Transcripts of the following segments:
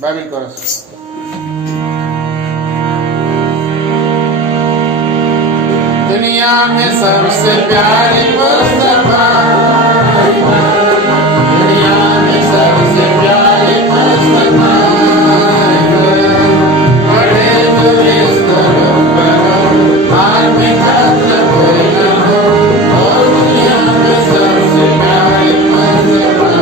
Bible coarse. दुनिया में सबसे प्यारी मुस्तफा, दुनिया में सबसे प्यारी मुस्तफा, बड़े जो इस तरफ करो हार में खत्म कोई न हो, और दुनिया में सबसे प्यारी मुस्तफा।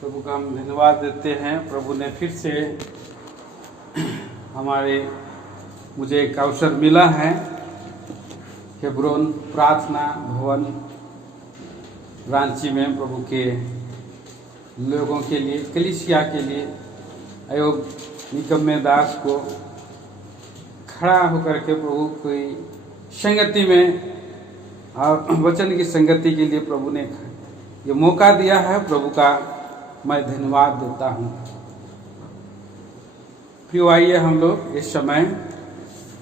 प्रभु का हम धन्यवाद देते हैं। प्रभु ने फिर से मुझे एक अवसर मिला है हेब्रोन प्रार्थना भवन रांची में प्रभु के लोगों के लिए, कलीसिया के लिए अयोग निकम्मे दास को खड़ा होकर के प्रभु की संगति में और वचन की संगति के लिए प्रभु ने ये मौका दिया है। प्रभु का मैं धन्यवाद देता हूँ। प्रियो, आइए हम लोग इस समय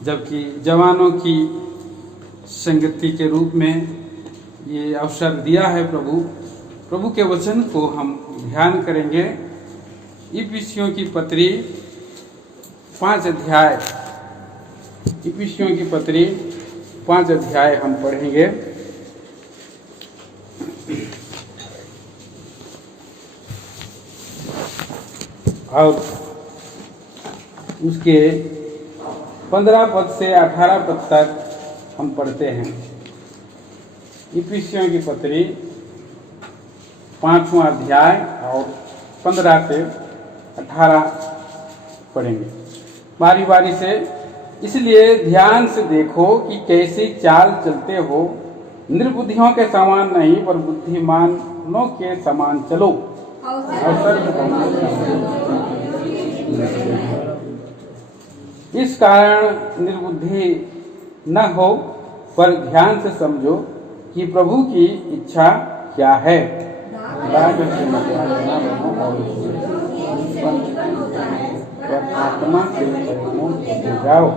जबकि जवानों की संगति के रूप में ये अवसर दिया है प्रभु के वचन को हम ध्यान करेंगे। इफिसियों की पत्री 5 अध्याय, इफिसियों की पत्री 5 अध्याय हम पढ़ेंगे। और उसके 15 पद से 18 पद तक हम पढ़ते हैं। इफिसियों की पत्री 5वां अध्याय और 15 से 18 पढ़ेंगे बारी बारी से। इसलिए ध्यान से देखो कि कैसी चाल चलते हो, निर्बुद्धियों के समान नहीं पर बुद्धिमानों के समान चलो। इस कारण निर्बुद्धि न हो पर ध्यान से समझो कि प्रभु की इच्छा क्या है। आत्मा से जाओ।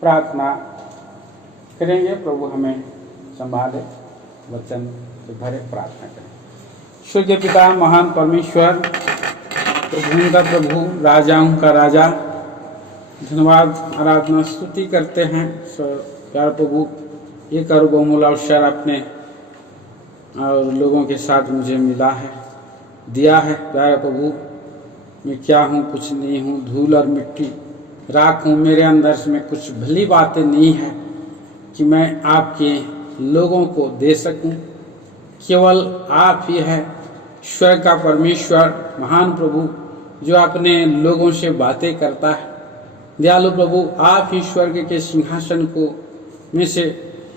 प्रार्थना करेंगे। प्रभु हमें संभाले, वचन से भरे। प्रार्थना करें। स्वर्गीय पिता, महान परमेश्वर, प्रभु का प्रभु, राजाओं का राजा, धन्यवाद आराधना स्तुति करते हैं। प्यार प्रभु, एक और बहुमूल्य अवसर अपने और लोगों के साथ मुझे मिला है, दिया है। प्यारे प्रभु, मैं क्या हूँ? कुछ नहीं हूँ, धूल और मिट्टी, राख हूँ। मेरे अंदर में कुछ भली बातें नहीं है कि मैं आपके लोगों को दे सकूं। केवल आप ही है ईश्वर का परमेश्वर, महान प्रभु, जो अपने लोगों से बातें करता है। दयालु प्रभु, आप ही स्वर्ग के सिंहासन को में से,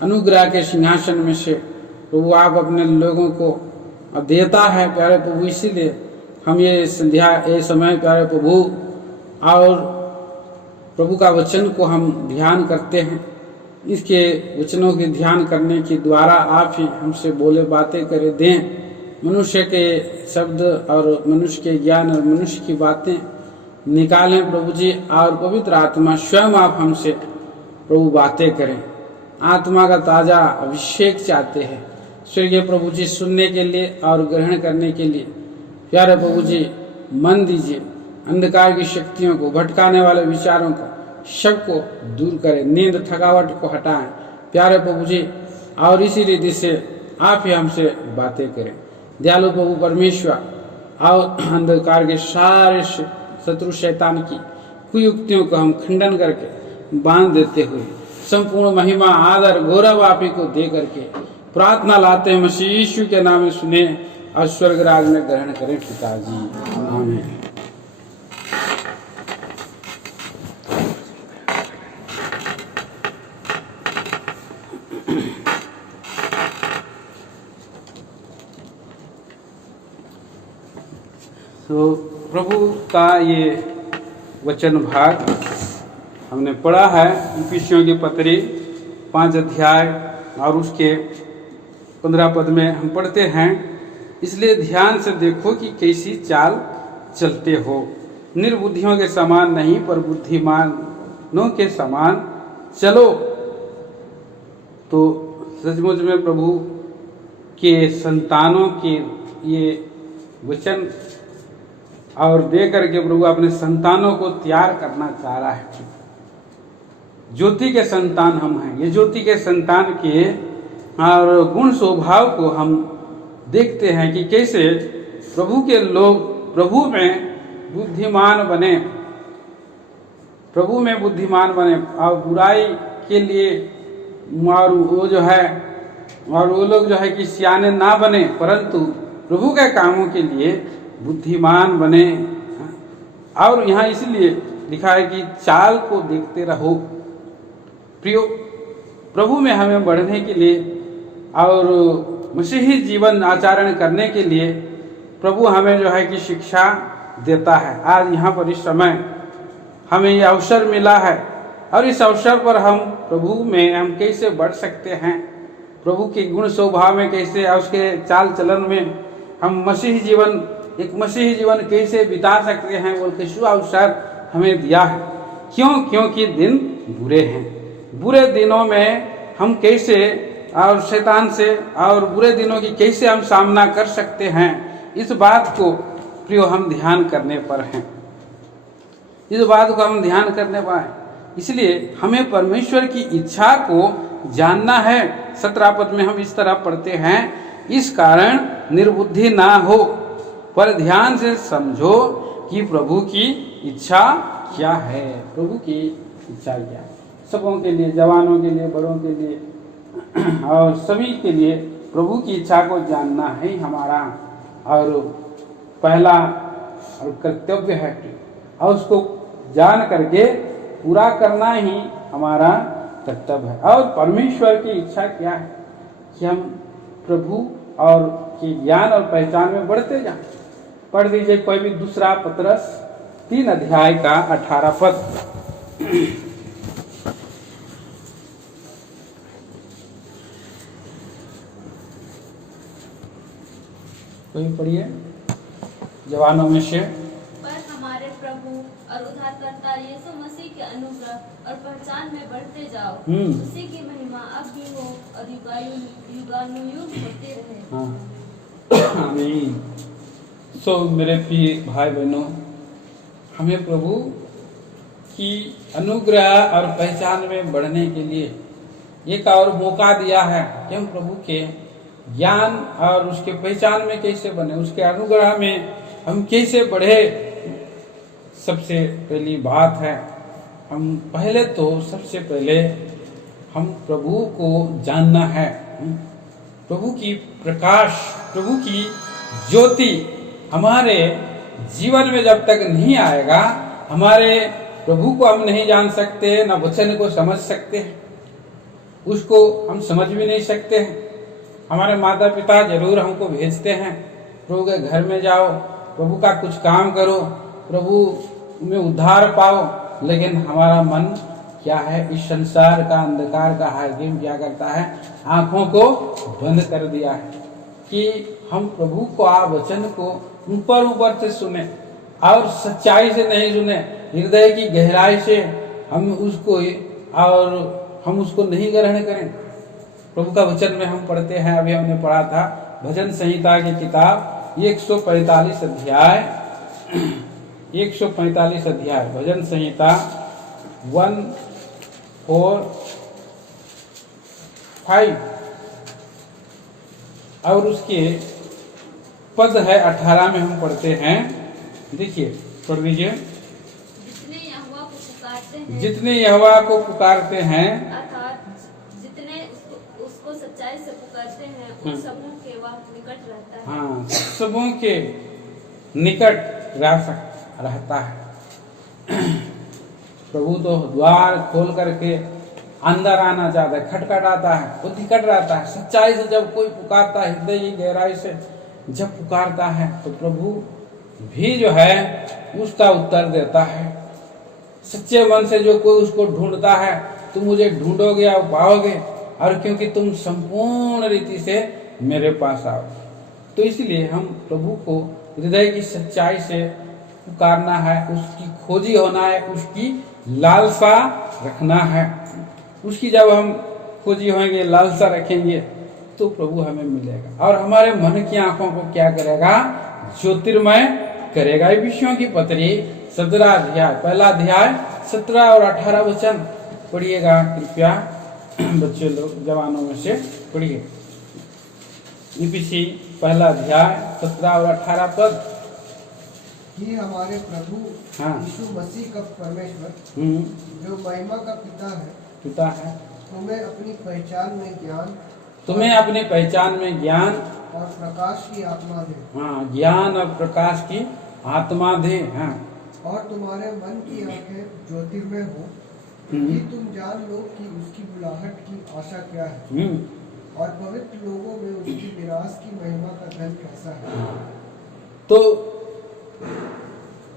अनुग्रह के सिंहासन में से प्रभु आप अपने लोगों को देता है। प्यारे प्रभु, इसीलिए हम ये संध्या, ये समय प्यारे प्रभु और प्रभु का वचन को हम ध्यान करते हैं। इसके वचनों के ध्यान करने के द्वारा आप ही हमसे बोले, बातें करे, दें। मनुष्य के शब्द और मनुष्य के ज्ञान और मनुष्य की बातें निकालें प्रभु जी, और पवित्र आत्मा स्वयं आप हमसे प्रभु बातें करें। आत्मा का ताजा अभिषेक चाहते हैं स्वर्गीय प्रभु जी, सुनने के लिए और ग्रहण करने के लिए। प्यारे प्रभु जी, मन दीजिए, अंधकार की शक्तियों को, भटकाने वाले विचारों को, सबको दूर करें, नींद थकावट को हटाएं प्यारे प्रभु जी। और इसी रीति से आप ही हमसे बातें करें। दयालु प्रभु परमेश्वर, आओ अंधकार के सारे शत्रु शैतान की कुयुक्तियों का हम खंडन करके बांध देते हुए संपूर्ण महिमा आदर गौरव आप ही को दे करके प्रार्थना लाते हैं मसीह यीशु के नाम में सुने और स्वर्ग राज में ग्रहण करें पिताजी, आमीन। तो प्रभु का ये वचन भाग हमने पढ़ा है इफिसियों की पत्री 5 अध्याय और उसके 15 पद में हम पढ़ते हैं, इसलिए ध्यान से देखो कि कैसी चाल चलते हो, निर्बुद्धियों के समान नहीं पर बुद्धिमानों के समान चलो। तो सचमुच में प्रभु के संतानों के ये वचन और दे करके प्रभु अपने संतानों को तैयार करना चाह रहा है। ज्योति के संतान हम हैं, ये ज्योति के संतान के और गुण स्वभाव को हम देखते हैं कि कैसे प्रभु के लोग प्रभु में बुद्धिमान बने, प्रभु में बुद्धिमान बने और बुराई के लिए और वो जो है और वो लोग जो है कि सियाने ना बने परंतु प्रभु के कामों के लिए बुद्धिमान बने। और यहाँ इसलिए लिखा है कि चाल को देखते रहो। प्रियो, प्रभु में हमें बढ़ने के लिए और मसीही जीवन आचरण करने के लिए प्रभु हमें जो है कि शिक्षा देता है। आज यहाँ पर इस समय हमें ये अवसर मिला है और इस अवसर पर हम प्रभु में हम कैसे बढ़ सकते हैं, प्रभु के गुण स्वभाव में कैसे और उसके चाल चलन में हम मसीही जीवन एक मसीही जीवन कैसे बिता सकते हैं बोल के शुभ अवसर हमें दिया है। क्यों? क्योंकि दिन बुरे हैं। बुरे दिनों में हम कैसे और शैतान से और बुरे दिनों की कैसे हम सामना कर सकते हैं, इस बात को प्रियो हम ध्यान करने पर हैं, इस बात को हम ध्यान करने पाए। इसलिए हमें परमेश्वर की इच्छा को जानना है। 17 पद में हम इस तरह पढ़ते हैं, इस कारण निर्बुद्धि ना हो पर ध्यान से समझो कि प्रभु की इच्छा क्या है। प्रभु की इच्छा क्या है? सबों के लिए, जवानों के लिए, बड़ों के लिए और सभी के लिए प्रभु की इच्छा को जानना है हमारा और पहला और कर्तव्य है और उसको जान करके पूरा करना ही हमारा कर्तव्य है। और परमेश्वर की इच्छा क्या है कि हम प्रभु और की ज्ञान और पहचान में बढ़ते जाएं। पढ़ दीजिए कोई भी दूसरा पत्रस 3 अध्याय का 18 पद। कोई पढ़िए जवानों में से। पर हमारे प्रभु और उद्धारकर्ता यीशु मसीह के अनुग्रह और पहचान में बढ़ते जाओ, उसी की महिमा अब भी हो और युगानुयुग होते रहे। हाँ, आमीन। सो मेरे प्रिय भाई बहनों, हमें प्रभु की अनुग्रह और पहचान में बढ़ने के लिए एक और मौका दिया है कि हम प्रभु के ज्ञान और उसके पहचान में कैसे बने, उसके अनुग्रह में हम कैसे बढ़े। सबसे पहली बात है सबसे पहले हम प्रभु को जानना है। प्रभु की प्रकाश, प्रभु की ज्योति हमारे जीवन में जब तक नहीं आएगा, हमारे प्रभु को हम नहीं जान सकते, न वचन को समझ सकते हैं, उसको हम समझ भी नहीं सकते हैं। हमारे माता पिता जरूर हमको भेजते हैं, प्रभु के घर में जाओ, प्रभु का कुछ काम करो, प्रभु में उद्धार पाओ, लेकिन हमारा मन क्या है, इस संसार का अंधकार का हाकिम क्या करता है, आंखों को बंद कर दिया है कि हम प्रभु को वचन को ऊपर से सुने और सच्चाई से नहीं सुने, हृदय की गहराई से हम उसको नहीं ग्रहण करें। प्रभु का वचन में हम पढ़ते हैं, अभी हमने पढ़ा था भजन संहिता की किताब 145 अध्याय भजन संहिता 1, 4, 5 और उसके पद है 18 में हम पढ़ते हैं। देखिए, पढ़ लीजिए। जितने यहोवा को पुकारते हैं, जितने यहोवा को पुकारते हैं, अर्थात जितने उसको सच्चाई से पुकारते हैं, उन सबों के वह निकट रहता है। हाँ, सबों के निकट रहता है। प्रभु तो द्वार खोल करके अंदर आना चाहता है, खटखटाता है, वो निकट रहता है। सच्चाई से जब कोई पुकारता है, हृदय की गहराई से जब पुकारता है, तो प्रभु भी जो है उसका उत्तर देता है। सच्चे मन से जो कोई उसको ढूंढता है, तुम मुझे ढूंढोगे और पाओगे, और क्योंकि तुम संपूर्ण रीति से मेरे पास आओ। तो इसलिए हम प्रभु को हृदय की सच्चाई से पुकारना है, उसकी खोजी होना है, उसकी लालसा रखना है। उसकी जब हम खोजी होंगे, लालसा रखेंगे, तो प्रभु हमें मिलेगा और हमारे मन की आंखों को क्या करेगा? ज्योतिर्मय करेगा। विषयों की पत्री 17 अध्याय, पहला अध्याय 17 और 18 वचन पढ़िएगा कृपया। बच्चे लोग जवानों में से पढ़िए। ईपीसी पहला अध्याय 17 और 18 पद। कि हमारे प्रभु यीशु मसीह का परमेश्वर, जो महिमा का पिता है, तुम्हें अपनी पहचान में ज्ञान और प्रकाश की आत्मा दे। हाँ, ज्ञान और प्रकाश की आत्मा दे। हाँ, और तुम्हारे मन की आंखें ज्योतिर्मय हो, कि तुम जान लो कि उसकी बुलाहट की आशा क्या है, और पवित्र लोगों में उसकी विरासत की महिमा का धन कैसा है। तो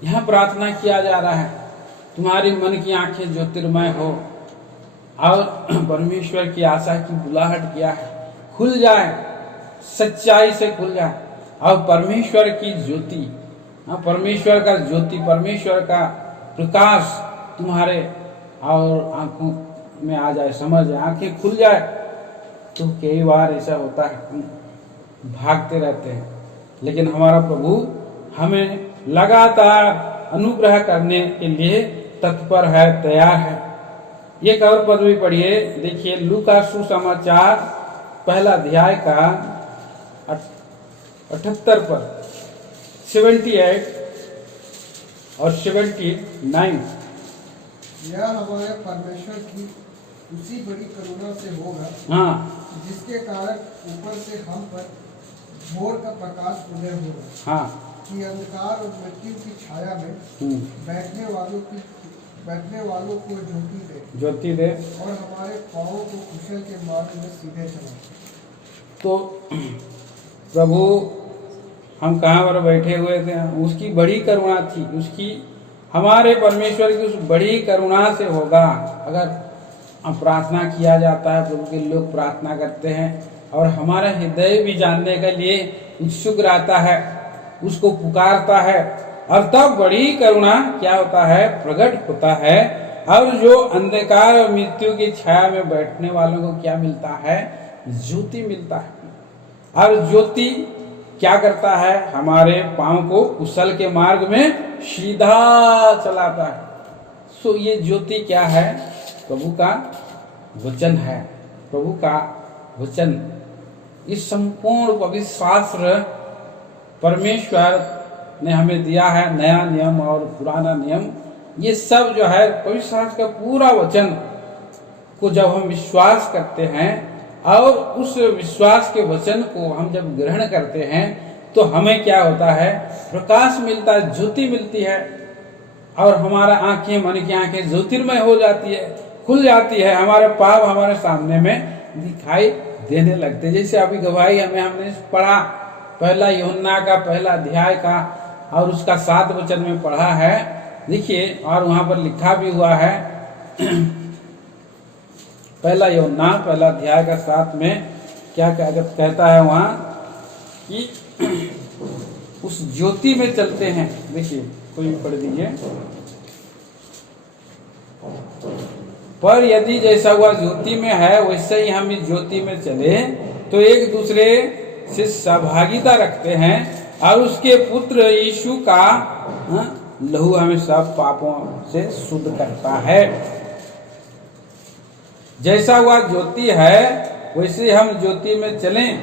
यहाँ प्रार्थना किया जा रहा है, तुम्हारी मन की आंखें ज्योतिर्मय हो और परमेश्वर की आशा की बुलाहट क्या है, खुल जाए, सच्चाई से खुल जाए, और परमेश्वर की ज्योति, परमेश्वर का ज्योति, परमेश्वर का प्रकाश तुम्हारे और आंखों में आ जाए, समझ जाए, आंखें खुल जाए। तो कई बार ऐसा होता है, हम भागते रहते हैं, लेकिन हमारा प्रभु हमें लगातार अनुग्रह करने के लिए तत्पर है, तैयार है। एक और पद भी पढ़िए। देखिए, लूका सुसमाचार पहला अध्याय का 78 पद, 78 और 79। यह हमारे परमेश्वर की उसी बड़ी करुणा से होगा, हाँ, जिसके कारण ऊपर से हम पर भोर का प्रकाश उदय होगा, हाँ, कि अंधकार और मृत्यु की छाया में बैठने वालों को ज्योति दे, और हमारे पांवों को कुशल के मार्ग में सीधे चलाए। तो प्रभु हम कहाँ पर बैठे हुए थे, उसकी बड़ी करुणा थी, उसकी, हमारे परमेश्वर की उस बड़ी करुणा से होगा। अगर प्रार्थना किया जाता है, प्रभु के लोग प्रार्थना करते हैं, और हमारा हृदय भी जानने के लिए उत्सुक रहता है, उसको पुकारता है, और तब बड़ी करुणा क्या होता है? प्रकट होता है। और जो अंधकार और मृत्यु की छाया में बैठने वालों को क्या मिलता है? ज्योति मिलता है। और ज्योति क्या करता है? हमारे पांव को कुशल के मार्ग में सीधा चलाता है। सो ये ज्योति क्या है? प्रभु का वचन है, प्रभु का वचन। इस संपूर्ण पवित्र शास्त्र परमेश्वर ने हमें दिया है, नया नियम और पुराना नियम, ये सब जो है पवित्र शास्त्र का पूरा वचन को जब हम विश्वास करते हैं और उस विश्वास के वचन को हम जब ग्रहण करते हैं, तो हमें क्या होता है? प्रकाश मिलता है, ज्योति मिलती है, और हमारा आंखें, मन की आंखें ज्योतिर्मय हो जाती है, खुल जाती है, हमारे पाप हमारे सामने में दिखाई देने लगते। जैसे अभी गवाही हमने पढ़ा, पहला यूहन्ना का पहला अध्याय का और उसका 7 वचन में पढ़ा है। देखिए, और वहां पर लिखा भी हुआ है, पहला यूहन्ना पहला अध्याय का 7 में क्या कहता है वहां कि उस ज्योति में चलते हैं। देखिए, कोई पढ़ दीजिए। पर यदि जैसा हुआ ज्योति में है, वैसे ही हम इस ज्योति में चले, तो एक दूसरे से सहभागिता रखते हैं, और उसके पुत्र यीशु का लहू हमें सब पापों से शुद्ध करता है। जैसा हुआ ज्योति है, वैसे हम ज्योति में चलें,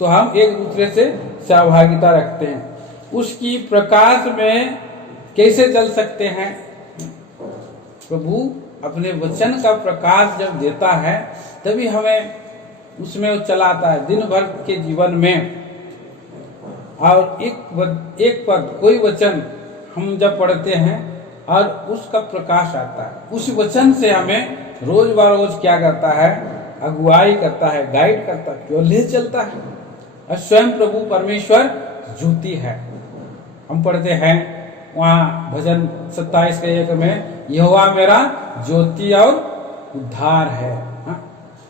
तो हम एक दूसरे से सहभागिता रखते हैं। उसकी प्रकाश में कैसे चल सकते हैं? प्रभु अपने वचन का प्रकाश जब देता है तभी हमें उसमें वो चलाता है दिन भर के जीवन में। और एक पद कोई वचन हम जब पढ़ते हैं और उसका प्रकाश आता है, उस वचन से हमें रोज बरोज क्या करता है? अगुवाई करता है, गाइड करता है, क्यों ले चलता है। और स्वयं प्रभु परमेश्वर ज्योति है। हम पढ़ते हैं वहाँ भजन 27 के 1 में, यहोवा मेरा ज्योति और उद्धार है।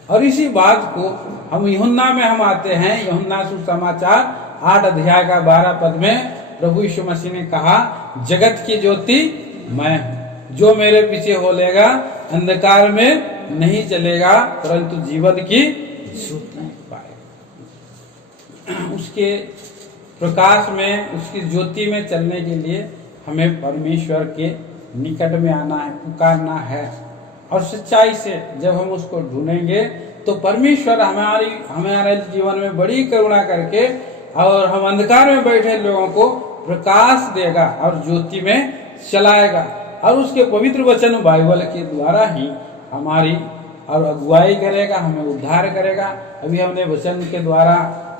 और इसी बात को हम यूहन्ना में हम आते हैं, यूहन्ना सुसमाचार 8 अध्याय का 12 पद में प्रभु यीशु मसीह ने कहा, जगत की ज्योति मैं हूं, जो मेरे पीछे हो लेगा अंधकार में नहीं चलेगा परंतु जीवन की ज्योति पाएगा। उसके प्रकाश में, उसकी ज्योति में चलने के लिए हमें परमेश्वर के निकट में आना है, पुकारना है। और सच्चाई से जब हम उसको ढूंढेंगे तो परमेश्वर हमारे जीवन में बड़ी करुणा करके और हम अंधकार में बैठे लोगों को प्रकाश देगा और ज्योति में चलाएगा। और उसके पवित्र वचन बाइबल के द्वारा ही हमारी और अगुवाई करेगा, हमें उद्धार करेगा। अभी हमने वचन के द्वारा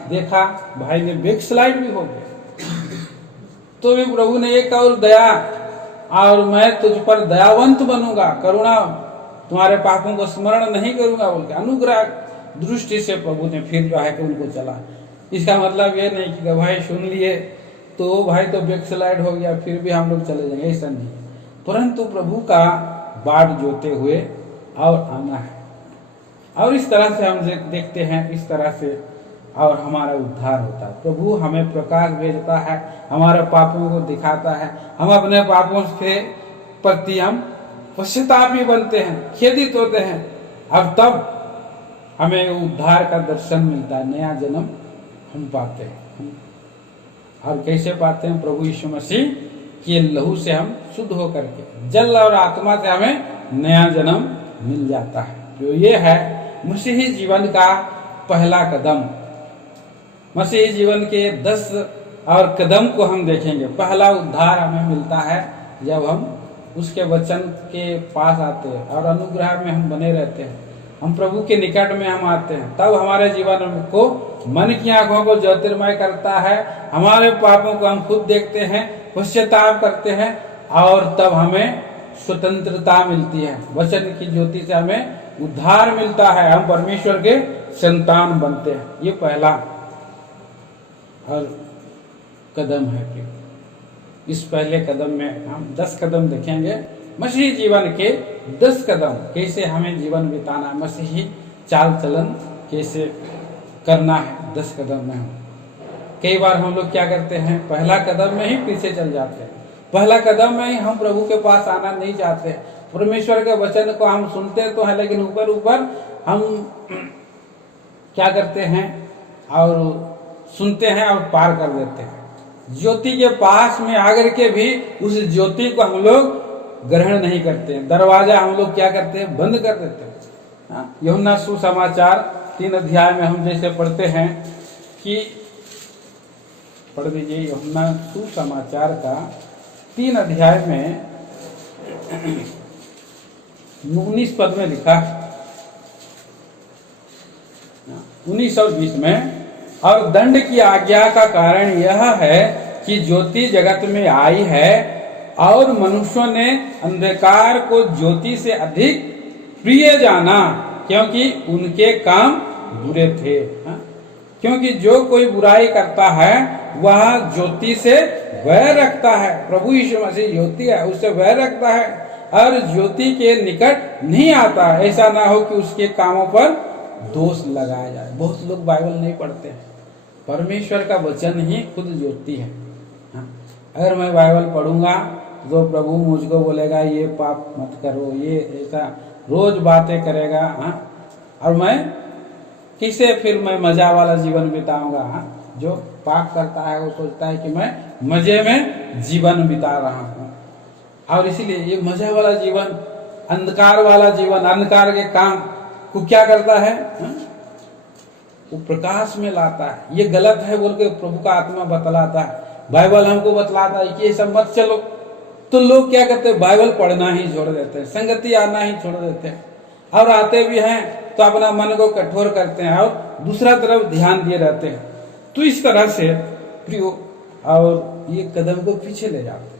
देखा, भाई ने बैकस्लाइड भी हो गए तो भी प्रभु ने एक और दया, और मैं तुझ पर दयावंत बनूंगा, करुणा, तुम्हारे पापों को स्मरण नहीं करूंगा बोल के अनुग्रह दृष्टि से प्रभु ने फिर जो है कि उनको चला। इसका मतलब ये नहीं कि भाई सुन लिए तो भाई तो बैकस्लाइड हो गया फिर भी हम लोग चले जाएंगे, ऐसा नहीं। परंतु प्रभु का बाट जोते हुए और आना है। और इस तरह से हम देखते हैं, इस तरह से और हमारा उद्धार होता है। प्रभु हमें प्रकाश भेजता है, हमारे पापों को दिखाता है, हम अपने पापों के प्रति हम पश्चातापी बनते हैं, खेदित होते हैं। अब तब हमें उद्धार का दर्शन मिलता है, नया जन्म हम पाते हैं। और कैसे पाते हैं? प्रभु यीशु मसीह के लहू से हम शुद्ध होकर के, जल और आत्मा से हमें नया जन्म मिल जाता है। जो ये है मसीही जीवन का पहला कदम। मसीही जीवन के 10 और कदम को हम देखेंगे। पहला उद्धार हमें मिलता है जब हम उसके वचन के पास आते हैं और अनुग्रह में हम बने रहते हैं, हम प्रभु के निकट में हम आते हैं। तब हमारे जीवन को, मन की आंखों को ज्योतिर्मय करता है, हमारे पापों को हम खुद देखते हैं, पश्चाताप करते हैं और तब हमें स्वतंत्रता मिलती है। वचन की ज्योति से हमें उद्धार मिलता है, हम परमेश्वर के संतान बनते हैं। ये पहला और कदम है। इस पहले कदम में हम 10 कदम देखेंगे। मसीही जीवन के 10 कदम, कैसे हमें जीवन बिताना, मसीही चाल चलन कैसे करना है 10 कदम में। कई बार हम लोग क्या करते हैं, पहला कदम में ही पीछे चल जाते हैं। पहला कदम में ही हम प्रभु के पास आना नहीं चाहते। परमेश्वर के वचन को हम सुनते तो हैं लेकिन ऊपर ऊपर हम क्या करते हैं और सुनते हैं और पार कर देते हैं। ज्योति के पास में आकर के भी उस ज्योति को हम लोग ग्रहण नहीं करते हैं। दरवाजा हम लोग क्या करते हैं, बंद कर देते हैं। यूहन्ना सुसमाचार 3 अध्याय में हम जैसे पढ़ते हैं कि, पढ़ दीजिए यूहन्ना सुसमाचार का 3 अध्याय में 19 पद में लिखा, 19 और 20 में, और दंड की आज्ञा का कारण यह है कि ज्योति जगत में आई है और मनुष्यों ने अंधकार को ज्योति से अधिक प्रिय जाना क्योंकि उनके काम बुरे थे। क्योंकि जो कोई बुराई करता है वह ज्योति से वैर रखता है। प्रभु यीशु मसीह ज्योति है, उससे वैर रखता है और ज्योति के निकट नहीं आता, ऐसा ना हो कि उसके कामों पर दोष लगाया जाए। बहुत लोग बाइबल नहीं पढ़ते हैं। परमेश्वर का वचन ही खुद ज्योति है। अगर मैं बाइबल पढ़ूंगा तो प्रभु मुझको बोलेगा ये पाप मत करो, ये ऐसा रोज बातें करेगा, और मैं किसे फिर मैं मजा वाला जीवन बिताऊंगा। जो पाप करता है वो सोचता है कि मैं मजे में जीवन बिता रहा हूँ, और इसीलिए ये मजा वाला जीवन, अंधकार वाला जीवन, अंधकार के काम को क्या करता है, वो प्रकाश में लाता है। ये गलत है बोल के प्रभु का आत्मा बतलाता है, बाइबल हमको बतलाता है कि ये सब मत चलो। तो लोग क्या करते हैं, बाइबल पढ़ना ही छोड़ देते हैं, संगति आना ही छोड़ देते हैं, और आते भी हैं तो अपना मन को कठोर करते हैं और दूसरा तरफ ध्यान दिए रहते हैं। तो इस तरह से प्रियो और ये कदम को पीछे ले जाते हैं।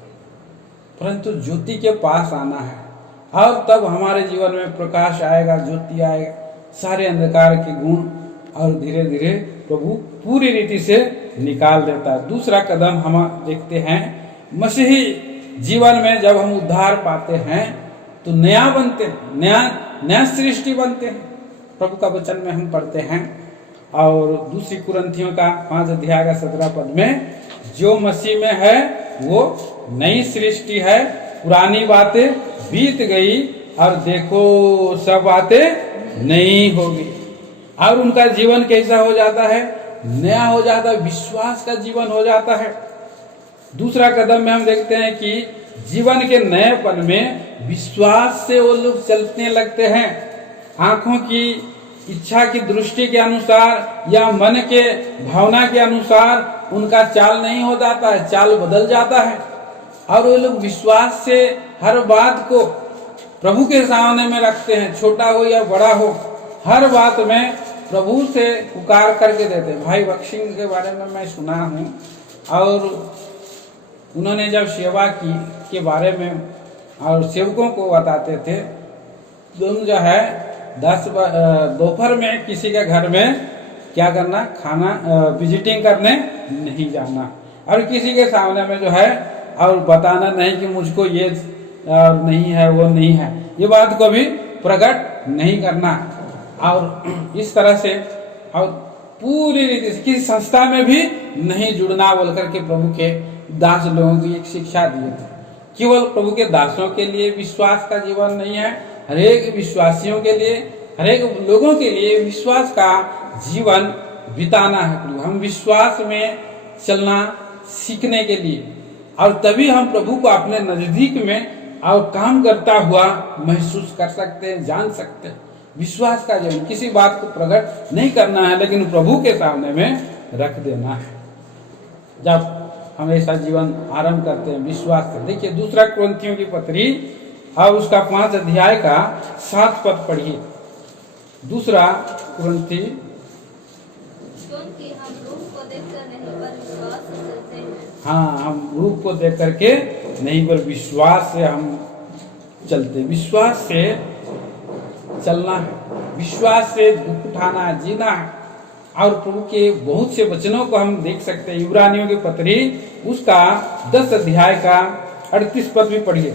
परंतु ज्योति के पास आना है और तब हमारे जीवन में प्रकाश आएगा, ज्योति आएगा, सारे अंधकार के गुण और धीरे धीरे प्रभु पूरी रीति से निकाल देता है। दूसरा कदम हम देखते हैं, मसीही जीवन में जब हम उद्धार पाते हैं तो नया बनते हैं, नया सृष्टि बनते हैं। प्रभु का वचन में हम पढ़ते हैं और दूसरी कुरिन्थियों का 5 अध्याय का 17 पद में, जो मसीह में है वो नई सृष्टि है, पुरानी बातें बीत गई और देखो सब बातें नई होगी। और उनका जीवन कैसा हो जाता है, नया हो जाता है, विश्वास का जीवन हो जाता है। दूसरा कदम में हम देखते हैं कि जीवन के नएपन में विश्वास से वो लोग चलने लगते हैं। आंखों की इच्छा की दृष्टि के अनुसार या मन के भावना के अनुसार उनका चाल नहीं हो जाता है, चाल बदल जाता है और वो लोग विश्वास से हर बात को प्रभु के सामने में रखते हैं, छोटा हो या बड़ा हो, हर बात में प्रभु से पुकार करके देते हैं। भाई बख्शिंग के बारे में मैं सुना हूँ और उन्होंने जब सेवा की के बारे में और सेवकों को बताते थे, तुम जो है 10 दोपहर में किसी के घर में क्या करना, खाना विजिटिंग करने नहीं जाना और किसी के सामने में जो है और बताना नहीं कि मुझको ये नहीं है वो नहीं है, ये बात को भी प्रकट नहीं करना। और इस तरह से और पूरी रीति से किसी संस्था में भी नहीं जुड़ना बोल करके प्रभु के दास लोगों की एक शिक्षा दी थी। केवल प्रभु के दासों के लिए विश्वास का जीवन नहीं है, हरेक विश्वासियों के लिए, हरेक लोगों के लिए विश्वास का जीवन बिताना है। हम विश्वास में चलना सीखने के लिए और तभी हम प्रभु को अपने नजदीक में और काम करता हुआ महसूस कर सकते हैं, जान सकते हैं। विश्वास का जीवन, किसी बात को प्रकट नहीं करना है लेकिन प्रभु के सामने में रख देना है। जब हम ऐसा जीवन आरंभ करते हैं विश्वास से। देखिए दूसरा कुरिन्थियों की पत्री और उसका 5 अध्याय का 7 पद पढ़िए। दूसरा कुरिन्थी, क्योंकि हम रूप को देखकर नहीं पर विश्वास से चलते हैं। हाँ, हम रूप को देख करके नहीं पर विश्वास से हम चलते। विश्वास से चलना है, विश्वास से दुख उठाना है, जीना है। और प्रभु के बहुत से वचनों को हम देख सकते हैं। इब्रानियों की पत्री उसका 10 अध्याय का 38 पद भी पढ़िए।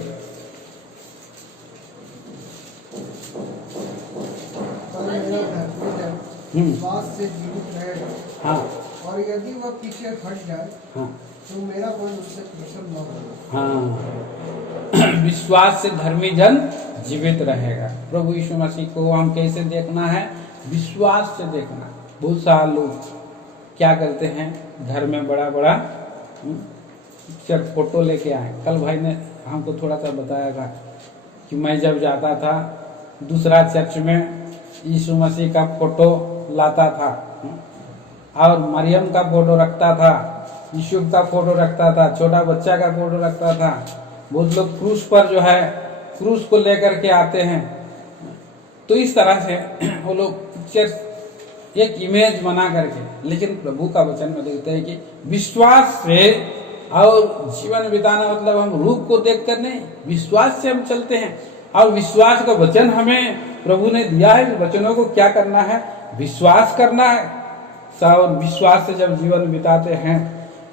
विश्वास से जीवित रहेगा। हाँ, और यदि वह पीछे हट जाए हाँ, तो मेरा मन उससे प्रसन्न न होगा। हाँ, विश्वास से धर्मी जन जीवित रहेगा। प्रभु यीशु मसीह को हम कैसे देखना है, विश्वास से देखना। बहुत सारे लोग क्या करते हैं, घर में बड़ा बड़ा पिक्चर फोटो लेके आए। कल भाई ने हमको थोड़ा सा बताया था कि मैं जब जाता था दूसरा चर्च में यीशु मसीह का फोटो लाता था और मरियम का फोटो रखता था, यीशु का फोटो रखता था, छोटा बच्चा का फोटो रखता था। बहुत लोग क्रूस पर जो है क्रूस को लेकर के आते हैं। तो इस तरह से वो लोग पिक्चर एक इमेज बना करके, लेकिन प्रभु का वचन में देखते हैं कि विश्वास से और जीवन बिताना मतलब हम रूप को देखकर नहीं, विश्वास से हम चलते हैं। और विश्वास का वचन हमें प्रभु ने दिया है, वचनों को क्या करना है, विश्वास करना है। और विश्वास से जब जीवन बिताते हैं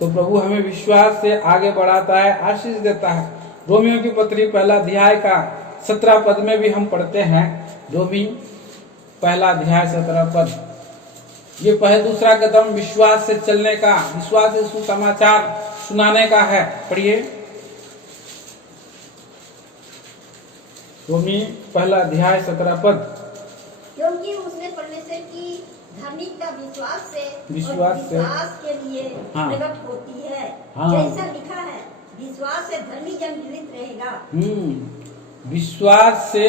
तो प्रभु हमें विश्वास से आगे बढ़ाता है, आशीष देता है। रोमियो की पत्री 1 अध्याय का 17 पद में भी हम पढ़ते हैं। रोमी 1 अध्याय 17 पद, ये दूसरा कदम विश्वास से चलने का, विश्वास से सुसमाचार सुनाने का है। पढ़िए रोमी 1 अध्याय 17 पद। क्योंकि उसने परमेश्वर की धार्मिकता विश्वास से के लिए प्रकट होती है। हाँ। जैसा लिखा है, विश्वास से धर्मी जन जीवित रहेगा। विश्वास से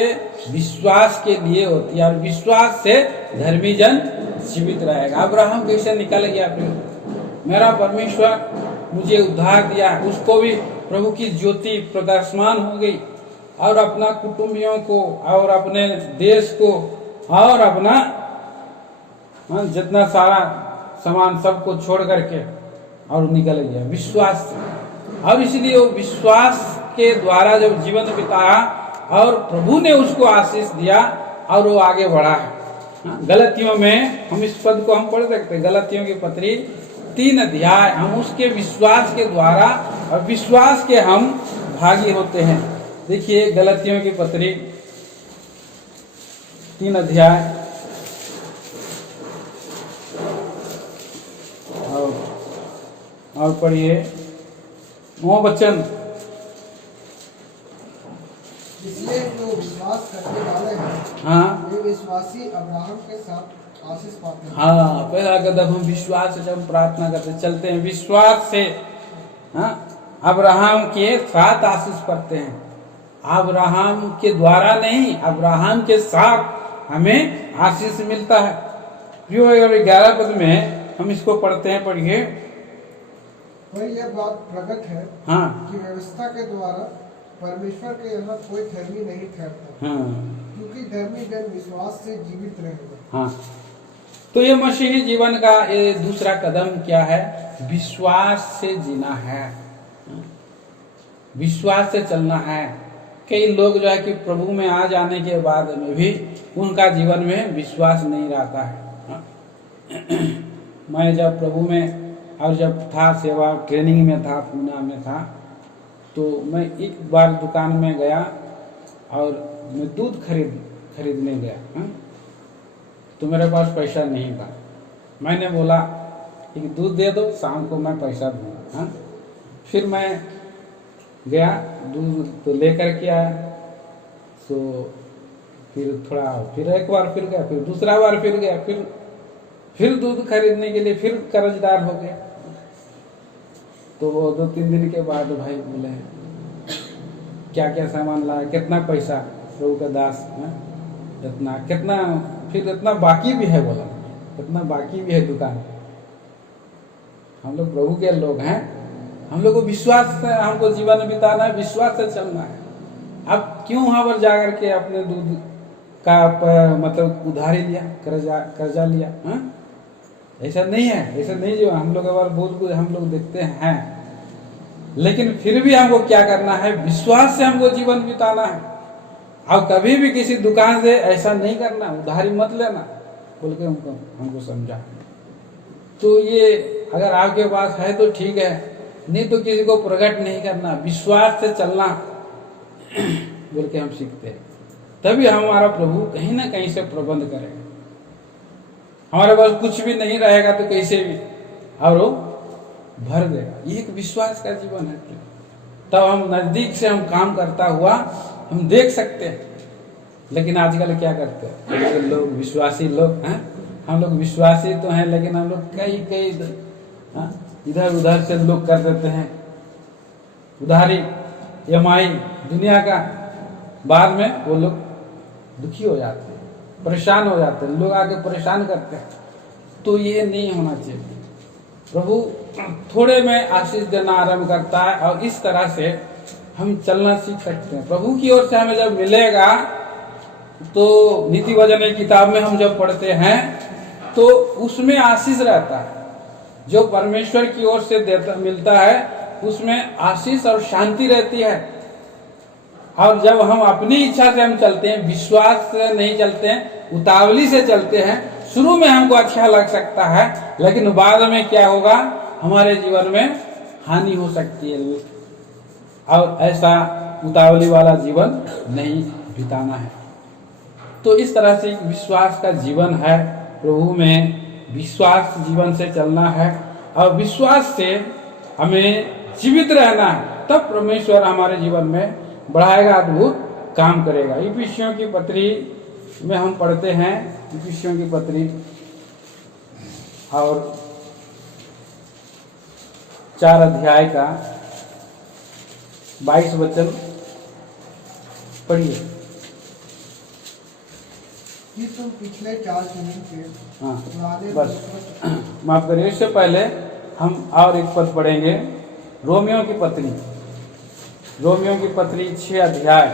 विश्वास के लिए होती है और विश्वास से धर्मी जन जीवित रहेगा। अब्राहम कैसे निकल गया फिर, मेरा परमेश्वर मुझे उद्धार दिया, उसको भी प्रभु की ज्योति प्रकाशमान हो गई और अपना कुटुंबियों को और अपने देश को और अपना जितना सारा सामान सबको छोड़ करके और निकल गया विश्वास से। और इसलिए वो विश्वास के द्वारा जब जीवन बिताया और प्रभु ने उसको आशीष दिया और वो आगे बढ़ा। गलतियों में हम इस पद को हम पढ़ सकते हैं, गलतियों की पत्री 3 अध्याय, हम उसके विश्वास के द्वारा और विश्वास के हम भागी होते हैं। देखिए गलतियों की पत्री 3 अध्याय और पढ़िए 9 वचन। इसलिए जो विश्वास करने वाले हैं, हाँ, वे विश्वासी अब्राहम के साथ आशीष पाते हैं। हाँ, पहला कदम हम विश्वास से जब प्रार्थना करते चलते हैं, विश्वास से अब्राहम के साथ आशीष पाते हैं। अब्राहम के द्वारा नहीं, अब्राहम के साथ हमें आशीष मिलता है। 11 पद में हम इसको पढ़ते हैं, पढ़िए। पर यह बात प्रकट है कि व्यवस्था के द्वारा परमेश्वर के यहाँ कोई धर्मी नहीं ठहरता, क्योंकि धर्मी जन विश्वास से जीवित रहेगा। तो ये मसीही जीवन का ये दूसरा कदम क्या है? विश्वास से जीना है, विश्वास से चलना है। कई लोग जो है कि प्रभु में आ जाने के बाद में भी उनका जीवन में विश्वास नहीं रहता है। मैं जब प्रभु में और जब था सेवा ट्रेनिंग में था, पूना में था, तो मैं एक बार दुकान में गया और मैं दूध खरीदने गया। तो मेरे पास पैसा नहीं था। मैंने बोला कि दूध दे दो, शाम को मैं पैसा दूंगा। फिर मैं गया, दूध तो लेकर के आया। तो फिर थोड़ा फिर एक बार फिर गया, फिर दूसरा बार फिर गया, फिर दूध खरीदने के लिए फिर कर्जदार हो गया। तो वो 2-3 दिन के बाद भाई बोले क्या क्या सामान लाया, कितना पैसा, प्रभु का दास इतना कितना, फिर इतना बाकी भी है। बोला इतना बाकी भी है दुकान। हम लोग प्रभु के लोग हैं, हम लोग को विश्वास से हमको जीवन बिताना है, विश्वास से चलना है। अब क्यों वहां पर जाकर के अपने दूध का मतलब उधारी लिया, कर्जा लिया? ऐसा नहीं है, ऐसा नहीं। जो हम लोग बहुत हम लोग देखते हैं, लेकिन फिर भी हमको क्या करना है? विश्वास से हमको जीवन बिताना है। और कभी भी किसी दुकान से ऐसा नहीं करना, उधारी मत लेना बोल के हमको समझा। तो ये अगर आपके पास है तो ठीक है, नहीं तो किसी को प्रकट नहीं करना, विश्वास से चलना बोल के हम सीखते हैं। तभी हमारा प्रभु कहीं ना कहीं से प्रबंध करेगा। हमारे पास कुछ भी नहीं रहेगा तो कैसे भी और वो भर देगा। ये एक विश्वास का जीवन है। तब हम नजदीक से हम काम करता हुआ हम देख सकते हैं। लेकिन आजकल क्या करते हैं लोग, विश्वासी लोग हैं, हम लोग विश्वासी तो हैं, लेकिन हम लोग कई इधर उधर से लोग कर देते हैं उधारी, EMI दुनिया का। बाद में वो लोग दुखी हो जाते हैं, परेशान हो जाते हैं, लोग आके परेशान करते हैं। तो ये नहीं होना चाहिए। प्रभु थोड़े में आशीष देना आरंभ करता है और इस तरह से हम चलना सीख सकते हैं। प्रभु की ओर से हमें जब मिलेगा, तो नीति वचन की किताब में हम जब पढ़ते हैं तो उसमें आशीष रहता है। जो परमेश्वर की ओर से मिलता है उसमें आशीष और शांति रहती है। और जब हम अपनी इच्छा से हम चलते हैं, विश्वास से नहीं चलते हैं, उतावली से चलते हैं, शुरू में हमको अच्छा लग सकता है, लेकिन बाद में क्या होगा? हमारे जीवन में हानि हो सकती है। और ऐसा उतावली वाला जीवन नहीं बिताना है। तो इस तरह से विश्वास का जीवन है। प्रभु में विश्वास जीवन से चलना है और विश्वास से हमें जीवित रहना है। तब परमेश्वर हमारे जीवन में बढ़ाएगा, अद्भुत काम करेगा। इफिसियों की पत्री में हम पढ़ते हैं, इफिसियों की पत्री और 4 अध्याय का 22 वचन पढ़िए। कि तुम पिछले चाल चलन के हाँ पुराने बस विश्वास- माफ करिए, इससे पहले हम और एक पद पढ़ेंगे। रोमियो की पत्री, रोमियो की पत्री 6 अध्याय।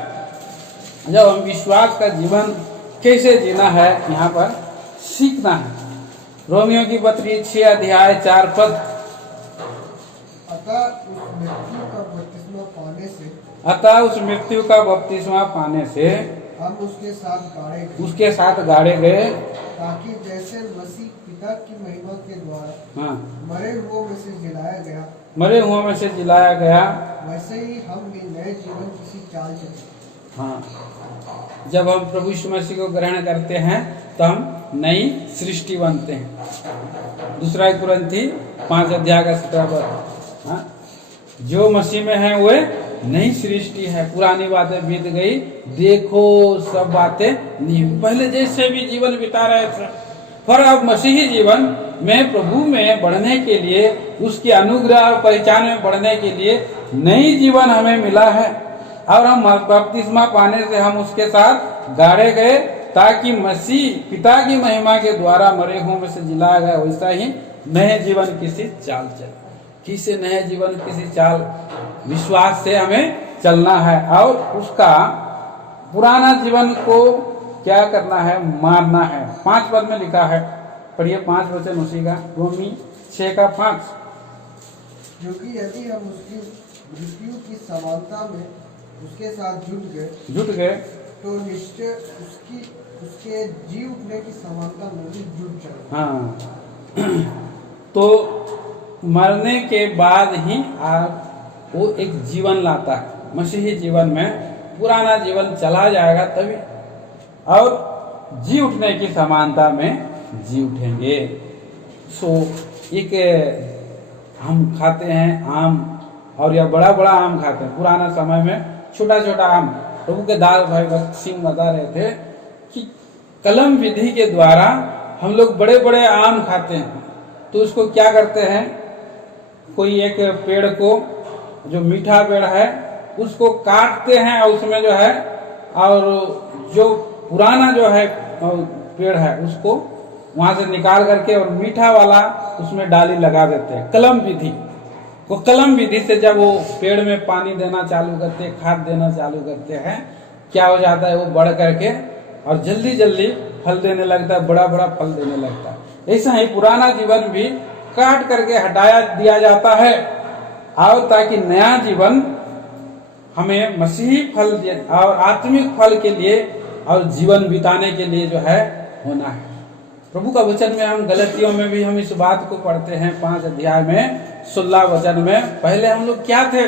जब हम विश्वास का जीवन कैसे जीना है यहाँ पर सीखना है। रोमियो की पत्री 6 अध्याय 4 पद। अतः उस मृत्यु का बपतिस्मा पाने से अतः उस मृत्यु का बपतिस्मा पाने से हम उसके साथ गाड़े गए, उसके साथ गाड़े गए, ताकि जैसे मसीह पिता की महिमा के द्वारा हाँ मरे हुओं में से जिलाया गया, मरे हुओं में से जिलाया गया। वैसे ही हम भी नए जीवन किसी चाल चले। हाँ, जब हम प्रभु यीशु मसीह को ग्रहण करते हैं तो हम नई सृष्टि बनते हैं। दूसरा कुरिन्थी 5 अध्याय का 17 पद। हाँ, जो मसीह में है वे नई सृष्टि है, पुरानी बातें बीत गई, देखो सब बातें नहीं। पहले जैसे भी जीवन बिता रहे थे, पर अब मसीही जीवन में प्रभु में बढ़ने के लिए, उसके अनुग्रह और पहचान में बढ़ने के लिए नई जीवन हमें मिला है। और हम बपतिस्मा पाने से हम उसके साथ गाड़े गए, ताकि मसीह पिता की महिमा के द्वारा मरे हुओं में से जिलाया गया, वैसा ही नए जीवन किसी चाल चले। किसी नए जीवन किसी चाल विश्वास से हमें चलना है, और उसका पुराना जीवन को क्या करना है, मारना है। 5 पद में लिखा है, पढ़िए 5 वचन उसी का, रोमी 6 का 5। क्योंकि यदि हम उसकी मृत्यु की समानता में उसके साथ जुट गए तो निश्चय उसके जी उठने की समानता में भी जुट जाए। हाँ तो मरने के बाद ही आप वो एक जीवन लाता है। मसीही जीवन में पुराना जीवन चला जाएगा तभी, और जी उठने की समानता में जी उठेंगे। सो एक हम खाते हैं आम, और यह बड़ा बड़ा आम खाते हैं। पुराना समय में छोटा छोटा आम, प्रभु के दास भाई भक्त सिंह बता रहे थे कि कलम विधि के द्वारा हम लोग बड़े बड़े आम खाते हैं। तो उसको क्या करते हैं, कोई एक पेड़ को, जो मीठा पेड़ है, उसको काटते हैं, और उसमें जो है, और जो पुराना जो है पेड़ है उसको वहां से निकाल करके और मीठा वाला उसमें डाली लगा देते हैं। कलम विधि, वो कलम विधि से जब वो पेड़ में पानी देना चालू करते हैं, खाद देना चालू करते हैं, क्या हो जाता है, वो बढ़ करके और जल्दी जल्दी फल देने लगता है, बड़ा बड़ा फल देने लगता है। ऐसा ही पुराना जीवन भी काट करके हटाया दिया जाता है, और ताकि नया जीवन हमें मसीही फल और आत्मिक फल के लिए और जीवन बिताने के लिए जो है होना है। प्रभु का वचन में हम गलतियों में भी हम इस बात को पढ़ते हैं 5 अध्याय में 16 वचन में। पहले हम लोग क्या थे,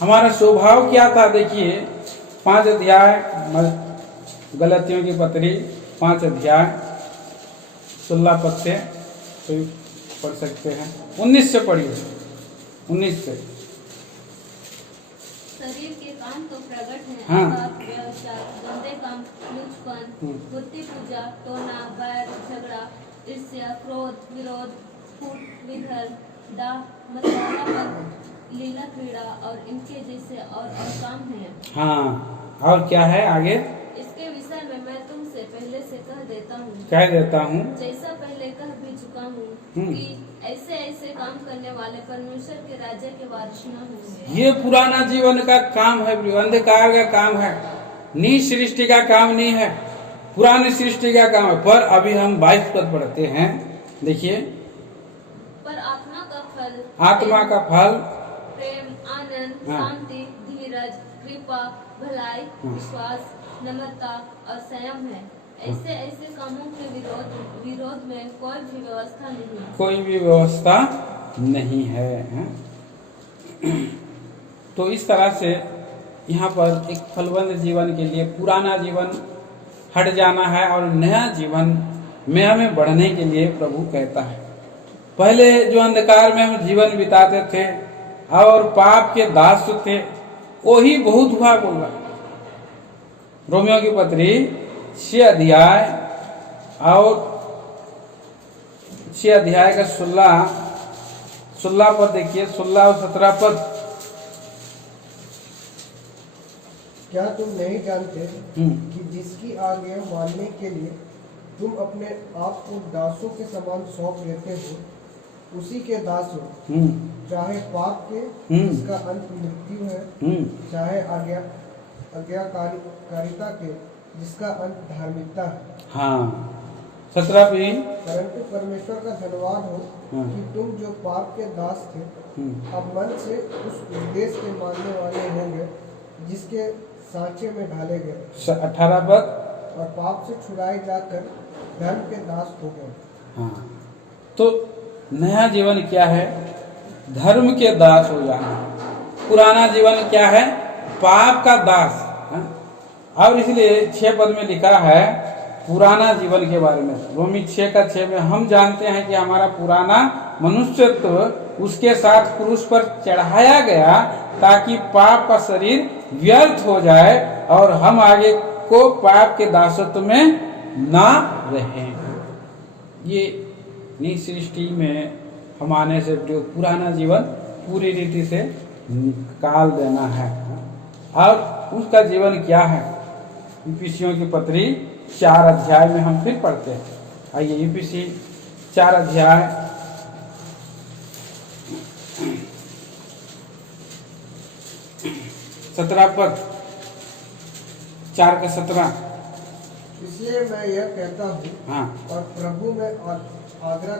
हमारा स्वभाव क्या था, देखिए 5 अध्याय गलतियों की पत्री 5 अध्याय 16 पद से तो पढ़ सकते हैं। 19 से पढ़िए, 19 से। शरीर के काम तो प्रकट है, हाँ। अर्थात व्यवसाय, गंदे काम, लुचपन, मूर्ति पूजा, टोना, बैर, झगड़ा, ईर्ष्या, क्रोध, विरोध, फूट, विधर, डाह, मसालापन, लीला क्रीड़ा और इनके जैसे और काम हैं। हाँ, और क्या है आगे? इसके विषय में मैं तुमसे पहले से कह देता हूँ, जैसा पहले कह भी चुका हूँ कि ऐसे ऐसे काम करने वाले परमेश्वर के राज्य के वारिस न होंगे। ये पुराना जीवन का काम है, अंधकार का काम है, नई सृष्टि का काम नहीं है, पुरानी सृष्टि का काम है। पर अभी हम 22 पद पढ़ते हैं, देखिए। पर आत्मा का फल प्रेम, आनंद, शांति, धीरज, कृपा, भलाई, विश्वास, नम्रता और संयम है। ऐसे ऐसे कामों के विरोध में कोई भी व्यवस्था नहीं है। तो इस तरह से यहाँ पर एक फलवंत जीवन के लिए पुराना जीवन हट जाना है और नया जीवन में हमें बढ़ने के लिए प्रभु कहता है। पहले जो अंधकार में हम जीवन बिताते थे और पाप के दास थे, वही बहुत हुआ बोल रहा। रोमियो की पत्री 6 अध्याय और 6 अध्याय का 16 पद देखिए, 16 और 17 पद। क्या तुम नहीं जानते हम्म, कि जिसकी आज्ञा मानने के लिए तुम अपने आप को दासों के समान सौंप लेते हो, उसी के दास हो, हम्म, चाहे पाप के जिसका अंत मृत्यु है, चाहे आज्ञाकारिता के जिसका अंत धार्मिकता है। हाँ 17 पे। परंतु परमेश्वर का धन्यवाद हो हाँ। कि तुम जो पाप के दास थे अब मन से उस उद्देश्य के मानने वाले होंगे जिसके सांचे में ढाले गए 18 पद। और पाप से छुड़ाए जाकर धर्म के दास हो गए। हाँ तो नया जीवन क्या है? धर्म के दास हो जाना। पुराना जीवन क्या है? पाप का दास। हाँ? और इसलिए 6 पद में लिखा है पुराना जीवन के बारे में। रोमी 6:6 में हम जानते हैं कि हमारा पुराना मनुष्यत्व उसके साथ क्रूस पर चढ़ाया गया ताकि पाप का शरीर व्यर्थ हो जाए और हम आगे को पाप के दासत्व में ना रहें। ये नई सृष्टि में हम आने से जो पुराना जीवन पूरी रीति से निकाल देना है। और उसका जीवन क्या है? इफिसियों की पत्री 4 अध्याय में हम फिर पढ़ते हैं। आइए इफिसी 4 अध्याय 17 पद 4 का 17। इसलिए मैं यह कहता हूँ हाँ और प्रभु में आग्रह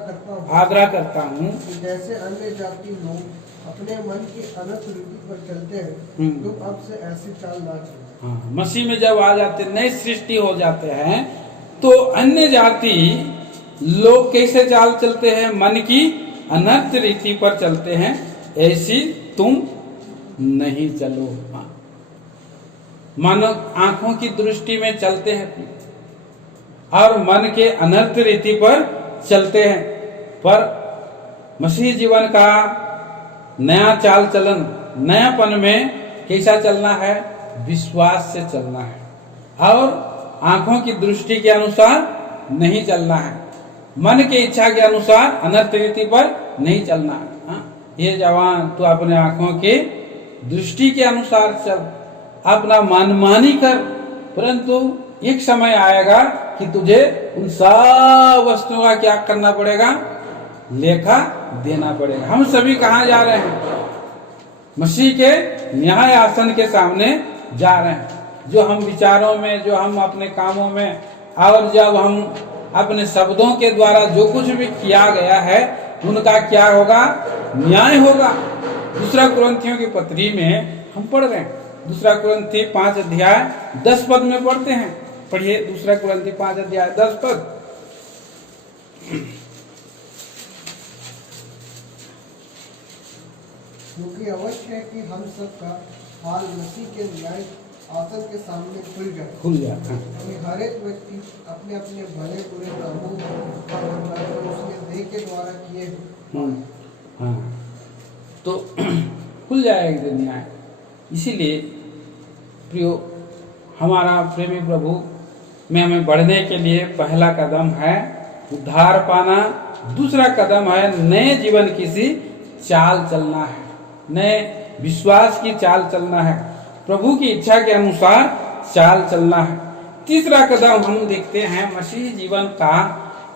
करता हूँ कि जैसे अन्य जाति लोग अपने मन की अनंत रीति पर चलते हैं, तुम अब से ऐसी चाल ना चलो। हाँ, मसीह में जब आ जाते नई सृष्टि हो जाते हैं तो अन्य जाति लोग कैसे चाल चलते हैं? मन की अनर्थ रीति पर चलते हैं, ऐसी तुम नहीं चलो। हाँ। मन आंखों की दृष्टि में चलते हैं और मन के अनर्थ रीति पर चलते हैं, पर मसीह जीवन का नया चाल चलन, नयापन में कैसा चलना है? विश्वास से चलना है और आंखों की दृष्टि के अनुसार नहीं चलना है, मन के इच्छा के अनुसार अनर्थ रीति पर नहीं चलना है। हाँ? ये जवान तू अपने आंखों के दृष्टि के अनुसार चल, अपना मनमानी कर, परंतु एक समय आएगा कि तुझे उन सब वस्तुओं का क्या करना पड़ेगा? लेखा देना पड़ेगा। हम सभी कहाँ जा रहे हैं? मसीह के न्याय आसन के सामने जा रहे हैं। जो हम विचारों में, जो हम अपने कामों में और जब हम अपने शब्दों के द्वारा जो कुछ भी किया गया है उनका क्या होगा? न्याय होगा। 2 कुरिन्थियों की पत्री में हम पढ़ रहे हैं। 2 कुरिन्थी 5 अध्याय 10 पद में पढ़ते हैं। पढ़िए 2 कुरिन्थी 5 अध्याय 10 पद। क्योंकि अवश्य है कि हम सबका हाल मसीह के न्याय आसन के सामने खुल जाए कि हर एक व्यक्ति अपने अपने भले बुरे कामों का बदला उसने देह के द्वारा किए हैं। हाँ तो खुल जाएगा न्याय। इसीलिए प्रियो, हमारा प्रेमी प्रभु में हमें बढ़ने के लिए पहला कदम है उद्धार पाना, दूसरा कदम है नए जीवन की सी चाल चलना है, नए विश्वास की चाल चलना है, प्रभु की इच्छा के अनुसार चाल चलना है। तीसरा कदम हम देखते हैं मसीह जीवन का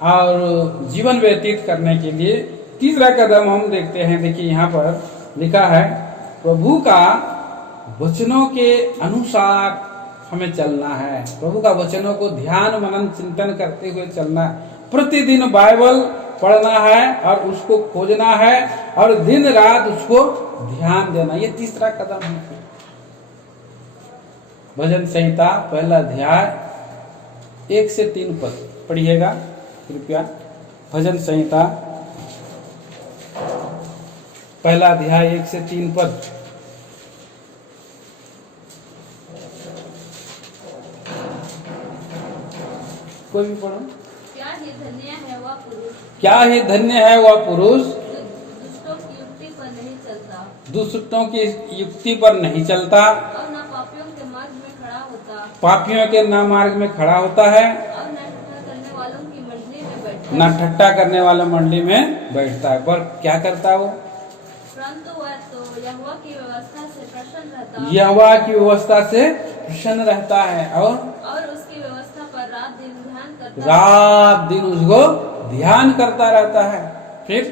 और जीवन व्यतीत करने के लिए तीसरा कदम हम देखते हैं। देखिए यहाँ पर लिखा है प्रभु का वचनों के अनुसार हमें चलना है। प्रभु का वचनों को ध्यान मनन चिंतन करते हुए चलना है। प्रतिदिन बाइबल पढ़ना है और उसको खोजना है और दिन रात उसको ध्यान देना। ये तीसरा कदम है। भजन संहिता पहला अध्याय 1 से 3 पद पढ़िएगा कृपया। भजन संहिता पहला अध्याय 1 से 3 पद। कोई भी पढ़ो। क्या ही धन्य है वह पुरुष, क्या ही धन्य है वह पुरुष दुष्टों की युक्ति पर नहीं चलता, दुष्टों की युक्ति पर नहीं चलता, और न पापियों के मार्ग में खड़ा होता, पापियों के ना मार्ग में खड़ा होता है, और न ठट्ठा करने वालों की मंडली में बैठता, ना ठट्टा करने वाला मंडली में बैठता है। पर क्या करता है वो? परंतु वह तो यहोवा की व्यवस्था से प्रसन्न रहता, यहोवा की व्यवस्था से प्रसन्न रहता है और उसकी व्यवस्था पर रात दिन ध्यान करता रात दिन उसको ध्यान करता रहता है। फिर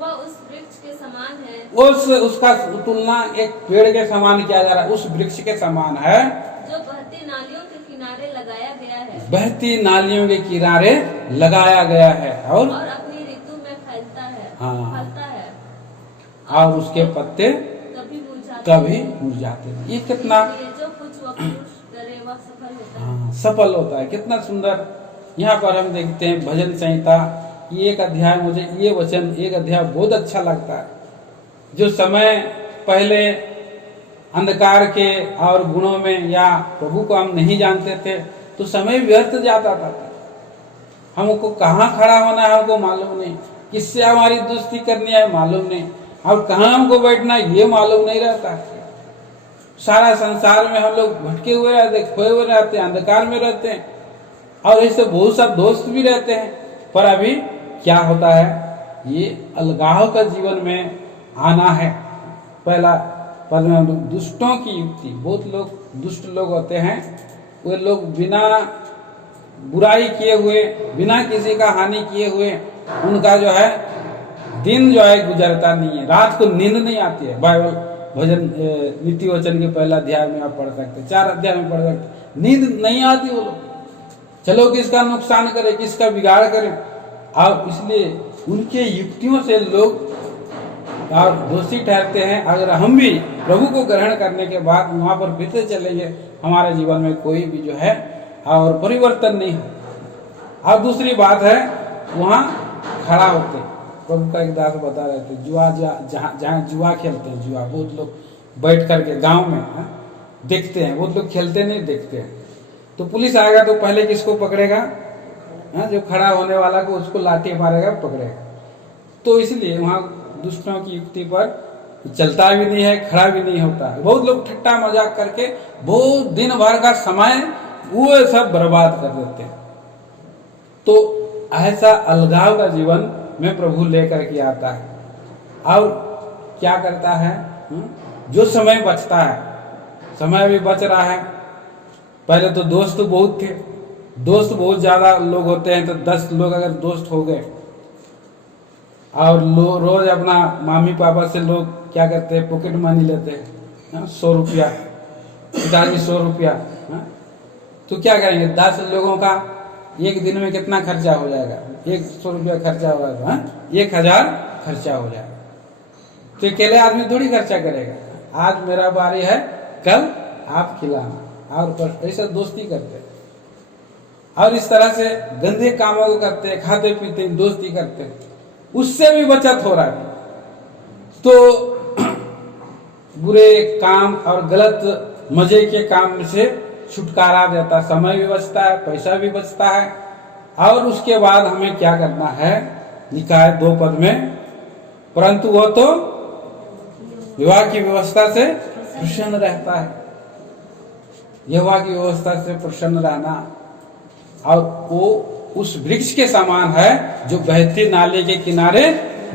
वह उस वृक्ष के समान है, उसका तुलना एक पेड़ के समान किया जा रहा है, उस वृक्ष के समान है जो बहती नालियों के किनारे लगाया गया है, बहती नालियों के किनारे लगाया गया है और अपनी ऋतु में फैलता है, हाँ। फलता है और उसके पत्ते कभी मुरझाते हैं। ये कितना जो कुछ वह पुरुष करे वह सफल होता है। हाँ, सफल होता है। कितना सुंदर यहाँ पर हम देखते हैं भजन संहिता ये एक अध्याय, मुझे ये वचन एक अध्याय बहुत अच्छा लगता है। जो समय पहले अंधकार के और गुणों में या प्रभु को हम नहीं जानते थे तो समय व्यर्थ जाता था, हमको कहाँ खड़ा होना है हमको मालूम नहीं, किससे हमारी दोस्ती करनी है मालूम नहीं, और कहाँ हमको बैठना है ये मालूम नहीं रहता। सारा संसार में हम लोग भटके हुए रहते, खोए हुए रहते, अंधकार में रहते हैं और ऐसे बहुत सा दोस्त भी रहते हैं। पर अभी क्या होता है, ये अलगाव का जीवन में आना है। पहला पद में दुष्टों की युक्ति, बहुत लोग दुष्ट लोग होते हैं, वे लोग बिना बुराई किए हुए, बिना किसी का हानि किए हुए उनका जो है दिन जो है गुजरता नहीं है, रात को नींद नहीं आती है। बाइबल भजन नीति वचन के पहला अध्याय में आप पढ़ सकते हैं, 4 अध्याय में पढ़ सकते, नींद नहीं आती वो लोग, चलो किसका नुकसान करे, किसका बिगाड़ करे। और इसलिए उनके युक्तियों से लोग दोषी ठहरते हैं। अगर हम भी प्रभु को ग्रहण करने के बाद वहां पर बीते चलेंगे, हमारे जीवन में कोई भी जो है और परिवर्तन नहीं हो। और दूसरी बात है, वहां खड़ा होते, प्रभु का एक दास बता रहे थे, जुआ जहाँ जुआ खेलते हैं, जुआ बहुत लोग बैठ करके गांव में देखते हैं, बहुत लोग खेलते नहीं देखते हैं। तो पुलिस आएगा तो पहले किसको पकड़ेगा, जो खड़ा होने वाला को उसको लाठी मारेगा, पकड़ेगा। तो इसलिए वहाँ दुष्टों की युक्ति पर चलता भी नहीं है, खड़ा भी नहीं होता है। बहुत लोग ठट्टा मजाक करके बहुत दिन भर का समय वो सब बर्बाद कर देते हैं। तो ऐसा अलगाव का जीवन में प्रभु लेकर के आता है और क्या करता है, जो समय बचता है, समय भी बच रहा है। पहले तो दोस्त बहुत थे, दोस्त बहुत ज्यादा लोग होते हैं, तो 10 लोग अगर दोस्त हो गए और रोज अपना मामी पापा से लोग क्या करते हैं, पॉकेट मनी लेते हैं, 100 रुपया, पिताजी 100 रुपया, तो क्या करेंगे, 10 लोगों का एक दिन में कितना खर्चा हो जाएगा, 100 रुपया खर्चा हो जाएगा, 1000 खर्चा हो जाएगा। तो अकेले आदमी थोड़ी खर्चा करेगा, आज मेरा बारी है, कल आप खिलाना, और ऐसा दोस्ती करते हैं। और इस तरह से गंदे कामों को करते हैं, खाते पीते हैं, दोस्ती करते हैं, उससे भी बचत हो रहा है। तो बुरे काम और गलत मजे के काम से छुटकारा देता, समय भी बचता है, पैसा भी बचता है। और उसके बाद हमें क्या करना है, लिखा है 2 पद में, परंतु वो तो विवाह की व्यवस्था से प्रसन्न रहता है। विवाह की व्यवस्था से प्रसन्न रहना, और वो उस वृक्ष के समान है जो बहती नाले के किनारे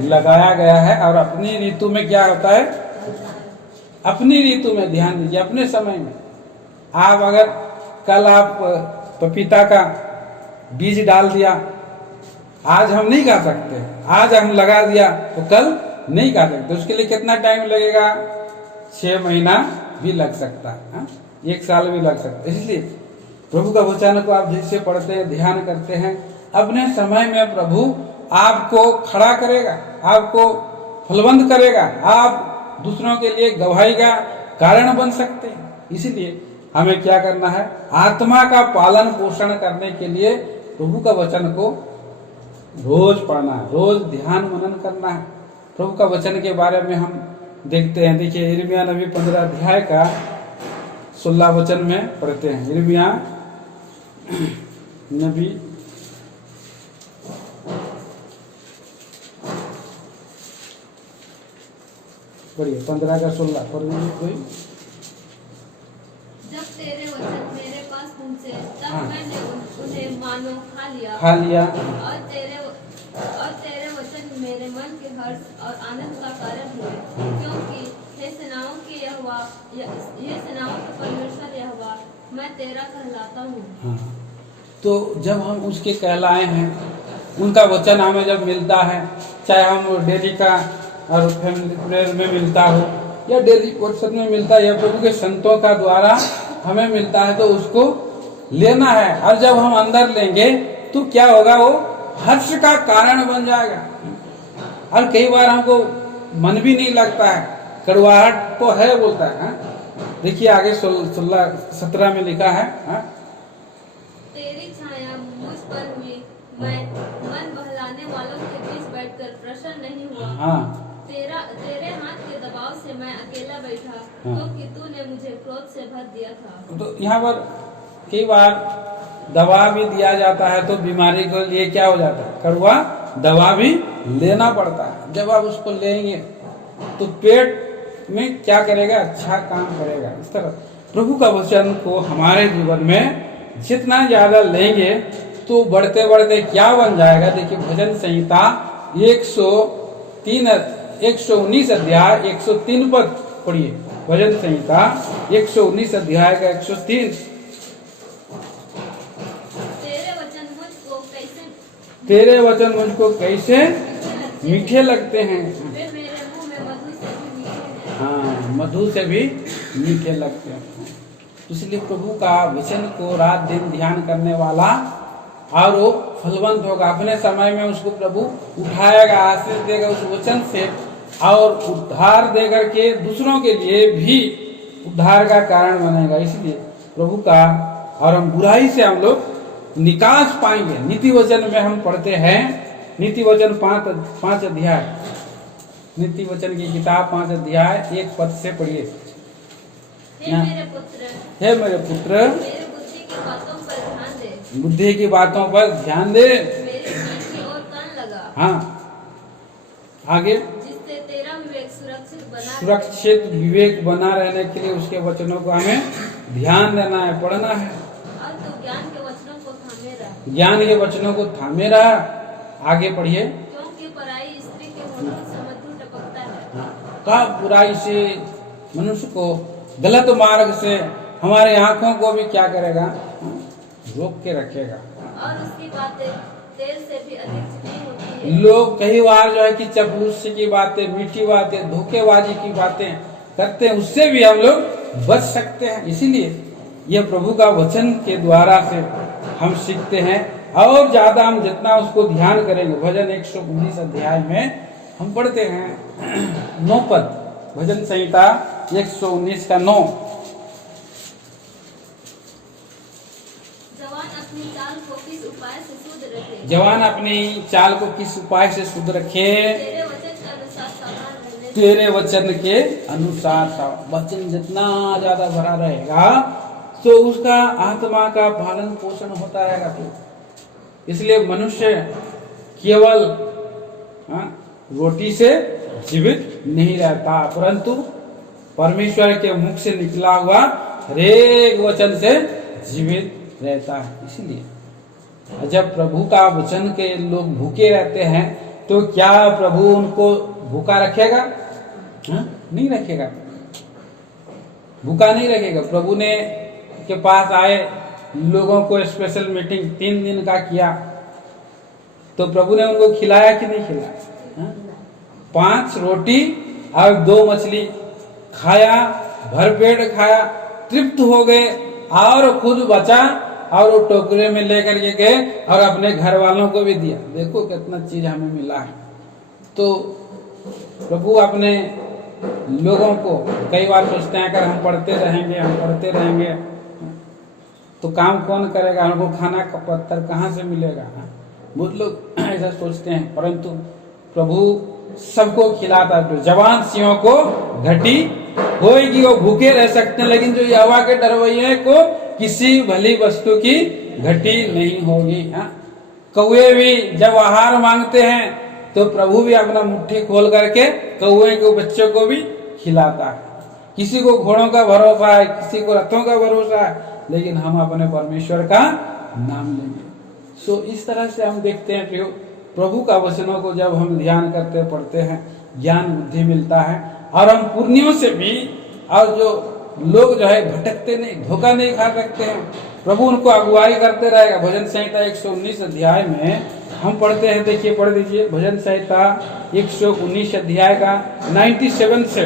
लगाया गया है। और अपनी ऋतु में क्या होता है, अपनी ऋतु में, ध्यान दीजिए, अपने समय में। आप अगर कल आप पपीता का बीज डाल दिया, आज हम नहीं खा सकते, आज हम लगा दिया तो कल नहीं खा सकते, उसके लिए कितना टाइम लगेगा, 6 महीना भी लग सकता है, 1 साल भी लग सकता है। इसलिए प्रभु का वचन को आप जैसे पढ़ते हैं, ध्यान करते हैं, अपने समय में प्रभु आपको खड़ा करेगा, आपको फलवंत करेगा, आप दूसरों के लिए गवाही का कारण बन सकते हैं। इसलिए हमें क्या करना है, आत्मा का पालन पोषण करने के लिए प्रभु का वचन को रोज पढ़ना है, रोज ध्यान मनन करना है। प्रभु का वचन के बारे में हम देखते हैं, देखिए यिर्मयाह नबी 15 अध्याय का 16 वचन में पढ़ते हैं। यिर्मयाह नबी पढ़िए 15 का 16 पढ़िए कोई। जब तेरे वचन मेरे पास पहुँचे तब मैंने उन्हें मानो खा लिया और तेरे वचन मेरे मन के हर्ष और आनंद का कारण हुए, क्योंकि हे सेनाओं के यहोवा, ये सेनाओं के परमेश्वर यहोवा, मैं तेरा कहलाता हूँ। हाँ, तो जब हम उसके कहलाए हैं, उनका वचन हमें जब मिलता है, चाहे हम डेली का और फैमिली प्रेयर में मिलता हो या डेली वर्षन में मिलता है या प्रभु के संतों का द्वारा हमें मिलता है, तो उसको लेना है। और जब हम अंदर लेंगे तो क्या होगा, वो हर्ष का कारण बन जाएगा। और कई बार हमको मन भी नहीं लगता है, कड़वाहट तो है बोलता है। हाँ? देखिए आगे 16-17 में लिखा है, हाँ? तेरी छाया मुझ पर हुई, मैं मन बहलाने वालों के बीच बैठकर प्रसन्न नहीं हुआ। हाँ। तेरे हाथ के दबाव से मैं अकेला बैठा, हाँ। क्योंकि तूने मुझे क्रोध से भर दिया था। तो यहाँ पर कई बार दवा भी दिया जाता है, तो बीमारी के लिए क्या हो जाता है, कड़वा दवा भी लेना पड़ता है। जब आप उसको लेंगे तो पेट में क्या करेगा, अच्छा काम करेगा। इस तरह प्रभु का वचन को हमारे जीवन में जितना ज्यादा लेंगे तो बढ़ते बढ़ते क्या बन जाएगा। देखिए भजन संहिता 119 अध्याय 103 पद पढ़िए। भजन संहिता 119 अध्याय का 103। तेरे वचन मुझको कैसे मीठे लगते हैं, वे मेरे मुंह में मधु से भी मीठे हैं। हाँ, मधु से भी मीठे लगते हैं। इसलिए प्रभु का वचन को रात दिन ध्यान करने वाला और वो फलवंत होगा। अपने समय में उसको प्रभु उठाएगा, आशीष देगा उस वचन से, और उद्धार देकर के दूसरों के लिए भी उद्धार का कारण बनेगा। इसलिए प्रभु का, और हम बुराई से हम लोग निकास पाएंगे। नीति वचन में हम पढ़ते हैं, नीति वचन 5 अध्याय, नीति वचन की किताब 5 अध्याय 1 पद से पढ़िए। हे मेरे पुत्र, हे मेरे पुत्र, मेरी बुद्धि की बातों पर ध्यान दे। बुद्धि की बातों पर ध्यान दे। मेरी जीभ की ओर कान लगा। हाँ, आगे जिससे तेरा विवेक सुरक्षित विवेक बना रहने के लिए उसके वचनों को हमें ध्यान देना है, पढ़ना है। और तू ज्ञान के वचनों को थामे रह। ज्ञान के वचनों को थामे रहा। आगे पढ़िए। क्योंकि पराई स्त्री के होठों से मधु टपकता है। का बुराई से मनुष्य को, गलत मार्ग से हमारे आंखों को भी क्या करेगा, रोक के रखेगा। और उसकी बातें तेल से भी अधिक चिकनी होती है। लोग कई बार जो है कि चपलूसी की बातें, मीठी बातें, धोखेबाजी की बातें करते हैं, उससे भी हम लोग बच सकते हैं। इसीलिए यह प्रभु का वचन के द्वारा से हम सीखते हैं। और ज्यादा हम जितना उसको ध्यान करेंगे, भजन 119 अध्याय में हम पढ़ते हैं 9 पद, भजन संहिता 119 का 9। जवान अपनी चाल को किस उपाय से शुद्ध रखे। जवान अपनी चाल को किस उपाय से शुद्ध रखे। तेरे वचन के अनुसार सावधान रहने। तेरे वचन के अनुसार। वचन जितना ज्यादा भरा रहेगा तो उसका आत्मा का पालन पोषण होता रहेगा। तो इसलिए मनुष्य केवल रोटी से जीवित नहीं रहता, परंतु परमेश्वर के मुख से निकला हुआ हर एक वचन से जीवित रहता है। इसलिए जब प्रभु का वचन के लोग भूखे रहते हैं तो क्या प्रभु उनको भूखा रखेगा? नहीं रखेगा, भूखा नहीं रखेगा। प्रभु ने के पास आए लोगों को स्पेशल मीटिंग 3 दिन का किया, तो प्रभु ने उनको खिलाया कि नहीं खिलाया? 5 रोटी और 2 मछली खाया, भरपेट खाया, तृप्त हो गए, और खुद बचा और वो टोकरे में लेकर के गए और अपने घर वालों को भी दिया। देखो कितना चीज हमें मिला है। तो प्रभु अपने लोगों को, कई बार सोचते हैं अगर हम पढ़ते रहेंगे तो काम कौन करेगा, हमको खाना का पत्थर कहाँ से मिलेगा? बहुत लोग ऐसा सोचते हैं, परंतु प्रभु सबको खिलाता है। जवान सिंहों को घटी होएगी, वो भूखे रह सकते हैं, लेकिन जो यहोवा के डरवैये को किसी भली वस्तु की घटी नहीं होगी। कौवे भी जब आहार मांगते हैं तो प्रभु भी अपना मुट्ठी खोल करके कौवे के बच्चों को भी खिलाता है। किसी को घोड़ों का भरोसा है, किसी को रथों का भरोसा है, लेकिन हम अपने परमेश्वर का नाम लेंगे। सो इस तरह से हम देखते हैं प्रभु का वचनों को जब हम ध्यान करते पढ़ते हैं, ज्ञान बुद्धि मिलता है, और हम पुण्यों से भी, और जो लोग जो है भटकते नहीं, धोखा नहीं खा सकते हैं। प्रभु उनको अगुवाई करते रहेगा। भजन संहिता 119 अध्याय में हम पढ़ते हैं, देखिए पढ़ दीजिए भजन संहिता 119 अध्याय का 97 से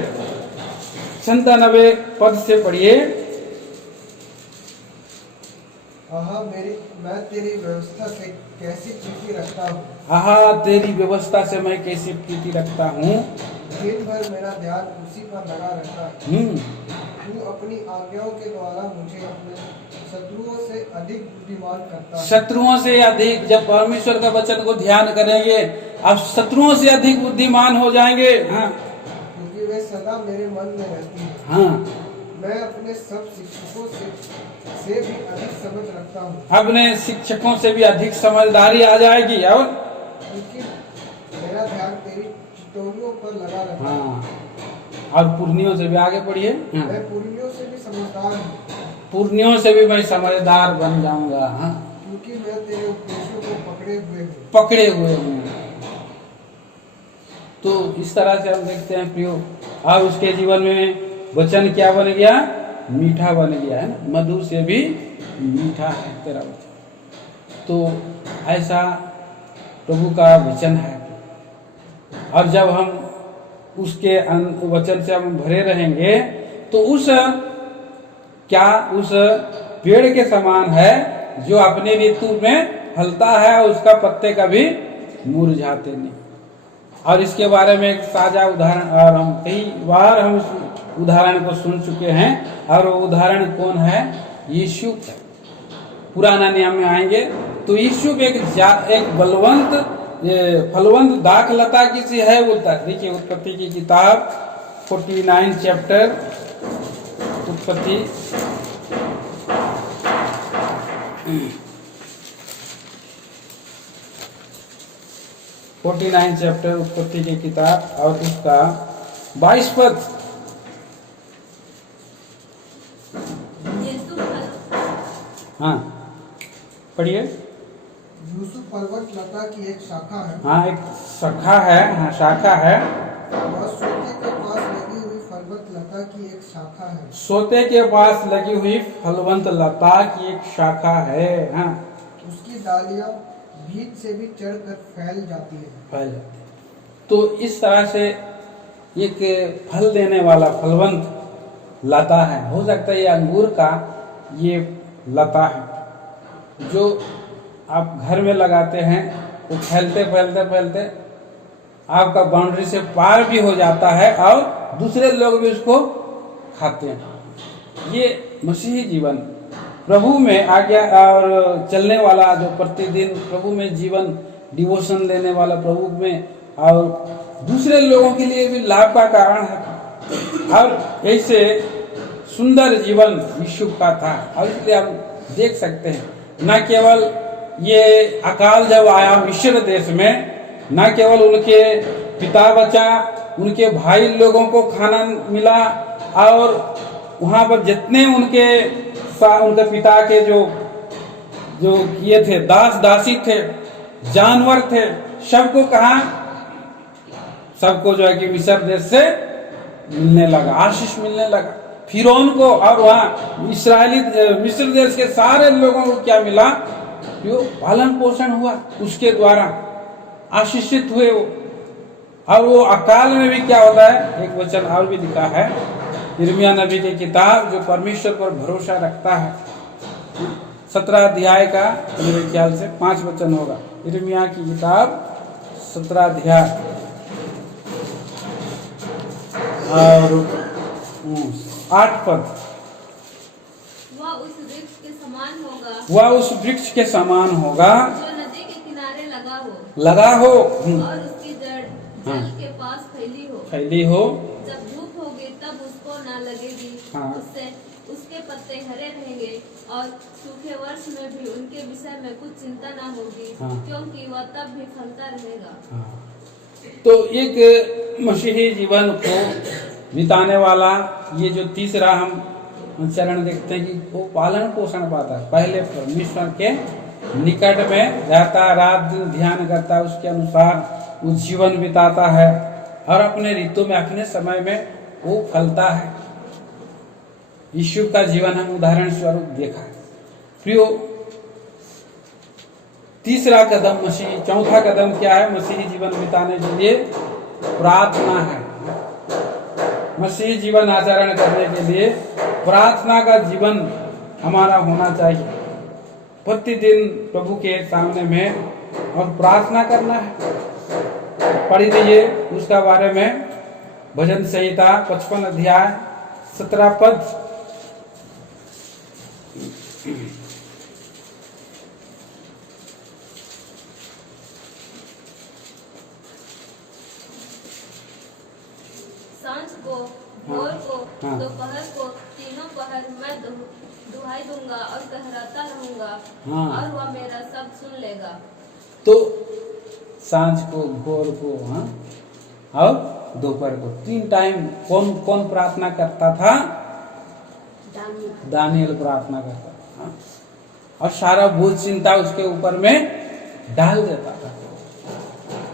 97 पद से पढ़िए। मैं तेरी व्यवस्था से कैसी प्रीति रखता हूँ। आहा, तेरी व्यवस्था से मैं कैसी प्रीति रखता हूँ। दिन भर मेरा ध्यान उसी पर लगा रहता है। तू अपनी आज्ञाओं के द्वारा मुझे अपने शत्रुओं से अधिक बुद्धिमान करता है। शत्रुओं से अधिक, जब परमेश्वर का वचन को ध्यान करेंगे आप शत्रुओं से अधिक बुद्धिमान हो जाएंगे। हाँ, क्योंकि वे सदा मेरे मन में रहती है। हाँ, मैं अपने सब शिक्षकों से भी अधिक समझ रखता हूँ। अपने शिक्षकों से भी अधिक समझदारी आ जाएगी। और क्योंकि मेरा ध्यान तेरी चितौनियों पर लगा रहता है। हाँ, और पुर्नियों से भी आगे पढ़िए। हाँ, मैं पुर्नियों से भी समझदार हूँ। पुर्नियों से भी मैं समझदार बन जाऊंगा। हाँ, क्योंकि मैं तेरे उपदेशों को पकड़े हुए हूँ। तो इस तरह से हम देखते हैं प्रियो, और उसके जीवन में वचन क्या बन गया? मीठा बन गया है ना, मधु से भी मीठा है तेरा वचन। तो ऐसा प्रभु का वचन है। और जब हम उसके वचन से हम भरे रहेंगे तो उस पेड़ के समान है जो अपने ऋतु में फलता है, उसका पत्ते कभी मुरझाते नहीं। और इसके बारे में एक ताजा उदाहरण, और हम कई बार हम इस उदाहरण को सुन चुके हैं। और वो उदाहरण कौन है? यीशु। पुराना नियम में आएंगे तो यीशु एक बलवंत फलवंत दाखलता की सी है बोलता है। देखिए उत्पत्ति की किताब 49 चैप्टर, उत्पत्ति 49 चैप्टर उत्पत्ति की किताब और उसका 22 पद। हाँ, पढ़िए। यूसुफ पर्वत लता की एक शाखा है। हाँ, एक शाखा है। हाँ, शाखा है। वह सोते के पास लगी हुई फलवंत लता की एक शाखा है। सोते के पास लगी हुई फलवंत लता की एक शाखा है। हाँ, उसकी डालियां बीज से भी चढ़कर फैल जाती है। फैल जाती है। तो इस तरह से एक फल देने वाला फलवंत लता है। हो सकता है ये अंगूर का ये लता है जो आप घर में लगाते हैं, वो फैलते फैलते फैलते आपका बाउंड्री से पार भी हो जाता है और दूसरे लोग भी उसको खाते हैं। ये मसीही जीवन प्रभु में आज्ञा और चलने वाला, जो प्रतिदिन प्रभु में जीवन डिवोशन देने वाला, प्रभु में और दूसरे लोगों के लिए भी लाभ का कारण है। और ऐसे सुंदर जीवन यीशु का था। और इसलिए हम देख सकते हैं, न केवल ये अकाल जब आया मिस्र देश में, न केवल उनके पिता बचा, उनके भाई लोगों को खाना मिला, और वहां पर जितने उनके पिता के जो किए थे, दास दासी थे, जानवर थे, सबको कहा, सबको जो है कि मिस्र देश से मिलने लगा, आशीष मिलने लगा। फिरौन को और वहाँ इस्राएली मिस्र देश के सारे लोगों को क्या मिला? जो पालन पोषण हुआ, उसके द्वारा आशीषित हुए वो। और वो अकाल में भी क्या होता है? एक वचन और भी लिखा है यिर्मयाह नबी की किताब, जो परमेश्वर पर भरोसा रखता है, 17 अध्याय का मेरे ख्याल से 5 वचन होगा। यिर्मयाह की किताब 17 अध्याय और 8 पद। वह उस वृक्ष के समान होगा, वह उस वृक्ष के समान होगा जो नदी के किनारे लगा हो और उसकी जड़ जल के पास फैली हो। जब धूप होगी तब उसको न लगेगी। हाँ। उससे उसके पत्ते हरे रहेंगे और सूखे वर्ष में भी उनके विषय में कुछ चिंता न होगी। हाँ। क्योंकि वह तब भी फलता रहेगा। हाँ। तो एक मसीही जीवन को बिताने वाला ये जो तीसरा हम चरण देखते हैं कि वो पालन पोषण पाता है। पहले परमेश्वर के निकट में रहता, रात दिन ध्यान करता है, उसके अनुसार वो जीवन बिताता है और अपने ऋतु में, अपने समय में वो फलता है। यीशु का जीवन हम उदाहरण स्वरूप देखा है। प्रियो, तीसरा कदम मसीही, चौथा कदम क्या है मसीही जीवन बिताने के लिए? प्रार्थना है। मसीही जीवन आचरण करने के लिए प्रार्थना का जीवन हमारा होना चाहिए। प्रतिदिन प्रभु के सामने में और प्रार्थना करना है। पढ़ लीजिए उसका बारे में, भजन संहिता 55 अध्याय 17 पद। सांझ को, भोर को, दोपहर को, तीनों पहर मैं दुहाई दूंगा और कहराता रहूंगा और वह मेरा सब सुन लेगा। तो सांझ को, भोर को, और दोपहर को, 3 टाइम कौन कौन प्रार्थना करता था? दानियल प्रार्थना करता था, और सारा बोझ चिंता उसके ऊपर में डाल देता था।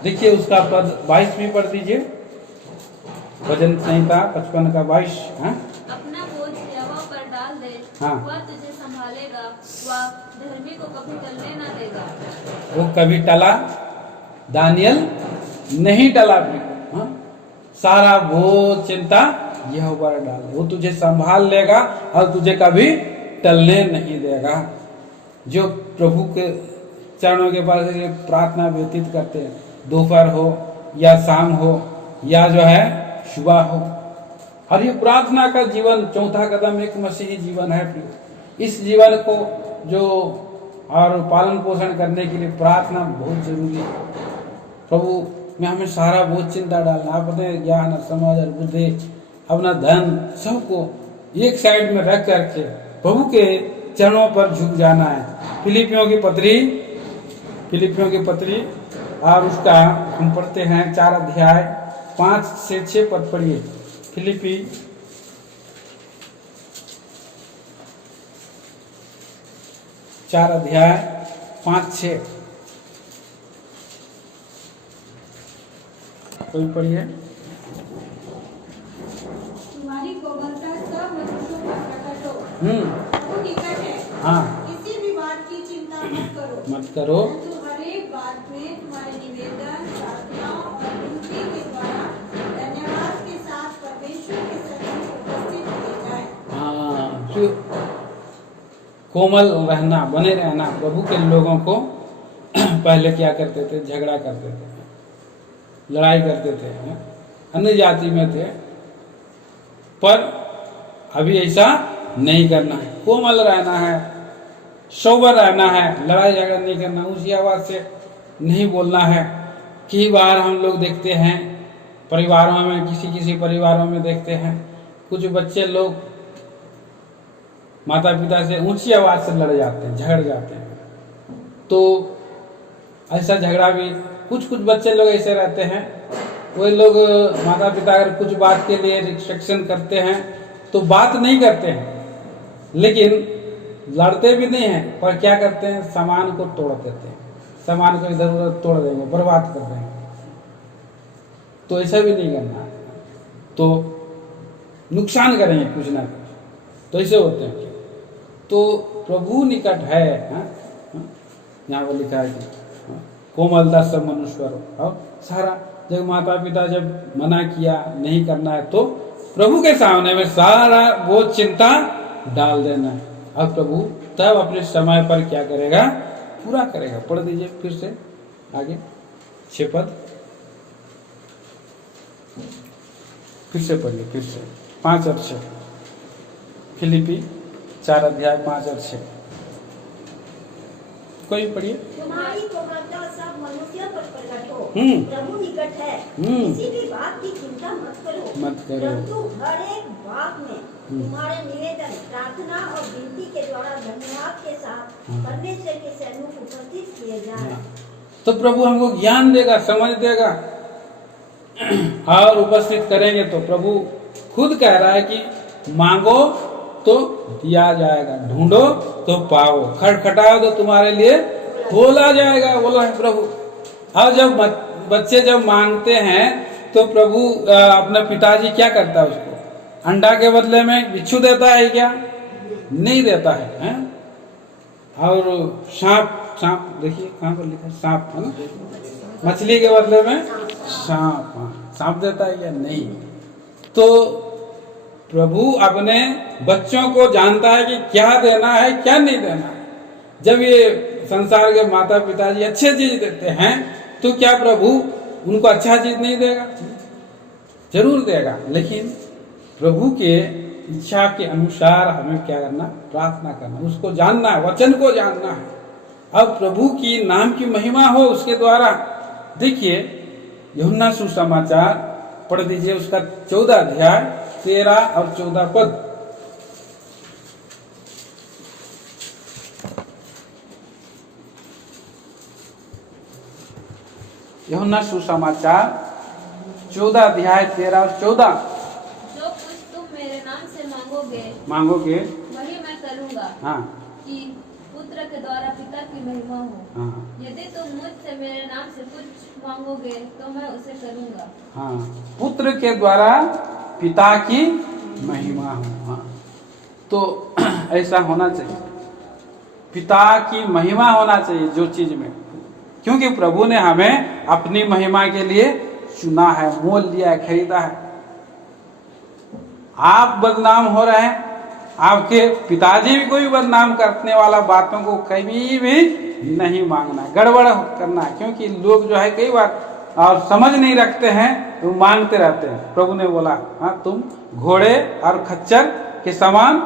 देखिए उसका पद 22 भी पढ़ दीजिए, भजन संहिता 55 का 22। अपना बोझ यहोवा पर डाल दे, वह तुझे संभालेगा, वह धर्मी को कभी टलने न देगा। वो कभी टला? दानियल नहीं टला। सारा बोझ चिंता यहोवा पर डाल, वो तुझे संभाल लेगा और तुझे कभी टलने नहीं देगा। जो प्रभु के चरणों के पास प्रार्थना व्यतीत करते हैं, दोपहर हो या शाम हो या जो है सुबह हो, और ये प्रार्थना का जीवन चौथा कदम एक मसीही जीवन है। इस जीवन को जो और पालन पोषण करने के लिए प्रार्थना बहुत जरूरी है। प्रभु में हमें सारा बोझ चिंता डालना, अपने ज्ञान, समझ और बुद्धि, अपना धन सबको एक साइड में रख करके प्रभु के चरणों पर झुक जाना है। फिलिपियों की पत्री और उसका हम पढ़ते हैं 4 अध्याय 5 से 6 पद पढ़िए। फिलिपी 4 अध्याय 5-6 कोई पढ़िए। तुम्हारी कोमलता सब मनुष्यों पर प्रकट हो। वो निकट है। हाँ, किसी भी बात की चिंता मत करो। परंतु हर एक बात में तुम्हारे निवेदन, प्रार्थना और विनती के द्वारा धन्यवाद के साथ परमेश्वर के सन्मुख उपस्थित किए जाए। हाँ, कोमल रहना, बने रहना। प्रभु के लोगों को पहले क्या करते थे? झगड़ा करते थे, लड़ाई करते थे, अन्य जाति में थे, पर अभी ऐसा नहीं करना है। कोमल रहना है, सोबर रहना है, लड़ाई झगड़ा नहीं करना, ऊंची आवाज से नहीं बोलना है। कई बार हम लोग देखते हैं परिवारों में, किसी परिवारों में देखते हैं कुछ बच्चे लोग माता पिता से ऊंची आवाज से लड़ जाते हैं, झगड़ जाते हैं। तो ऐसा झगड़ा भी कुछ बच्चे लोग ऐसे रहते हैं, वो लोग माता पिता अगर कुछ बात के लिए रिस्ट्रिक्शन करते हैं तो बात नहीं करते हैं, लेकिन लड़ते भी नहीं हैं, पर क्या करते हैं? सामान को तोड़ देते हैं, सामान को इधर उधर तोड़ देंगे, बर्बाद कर देंगे। तो ऐसा भी नहीं करना, तो नुकसान करेंगे कुछ ना कुछ, तो ऐसे होते हैं। तो प्रभु निकट है, यहाँ पर लिखा है कि कोमलता सब मनुष्य और सारा। जब माता पिता जब मना किया नहीं करना है तो प्रभु के सामने में सारा वो चिंता डाल देना है, और प्रभु तब अपने समय पर क्या करेगा? पूरा करेगा। पढ़ दीजिए फिर से आगे 6 पद, फिर से पढ़िए, फिर से 5 और 6। फिलिपी 4 अध्याय 5 और 6 कोई पढ़िए। तुम्हारी कोमलता सब मनुष्यों पर प्रकट हो। प्रभु निकट है। किसी भी बात की चिंता मत करो। परंतु हर एक बात में तुम्हारे निवेदन, प्रार्थना और विनती के द्वारा धन्यवाद के साथ परमेश्वर के सन्मुख उपस्थित किए जाए। तो प्रभु हमको ज्ञान देगा, समझ देगा और उपस्थित करेंगे। तो प्रभु खुद कह रहा है कि मांगो तो दिया जाएगा, ढूंढो तो पाओ, खटखटाओ तो तुम्हारे लिए खोला जाएगा, बोला है प्रभु। और जब बच्चे जब मांगते हैं तो प्रभु अपना पिताजी क्या करता है? उसको अंडा के बदले में बिच्छू देता है क्या? नहीं देता है? और सांप देखिए कहाँ पर लिखा है, सांप है ना, मछली के बदले में सांप, सांप देता है क्या? नहीं। तो प्रभु अपने बच्चों को जानता है कि क्या देना है क्या नहीं देना है। जब ये संसार के माता पिताजी अच्छे चीज देते हैं तो क्या प्रभु उनको अच्छा चीज नहीं देगा? जरूर देगा, लेकिन प्रभु के इच्छा के अनुसार हमें क्या करना? प्रार्थना करना, उसको जानना है, वचन को जानना है। अब प्रभु की नाम की महिमा हो उसके द्वारा। देखिए यूहन्ना सुसमाचार पढ़ दीजिए, उसका 14 अध्याय 13 और 14 पद। यूहन्ना सुसमाचार 14 अध्याय 13 और 14। जो कुछ तुम मेरे नाम से मांगोगे वही मैं करूँगा, हाँ, कि पुत्र के द्वारा पिता की महिमा हो। हाँ, यदि तुम मुझसे मेरे नाम से कुछ मांगोगे तो मैं उसे करूँगा। हाँ, पुत्र के द्वारा पिता की महिमा हो। हाँ, तो ऐसा होना चाहिए, पिता की महिमा होना चाहिए जो चीज में, क्योंकि प्रभु ने हमें अपनी महिमा के लिए चुना है, मोल लिया है, खरीदा है। आप बदनाम हो रहे हैं, आपके पिताजी भी कोई बदनाम करने वाला बातों को कभी भी नहीं मांगना है, गड़बड़ करना है, क्योंकि लोग जो है कई बार और समझ नहीं रखते हैं तो मांगते रहते हैं। प्रभु ने बोला, हाँ तुम घोड़े और खच्चर के समान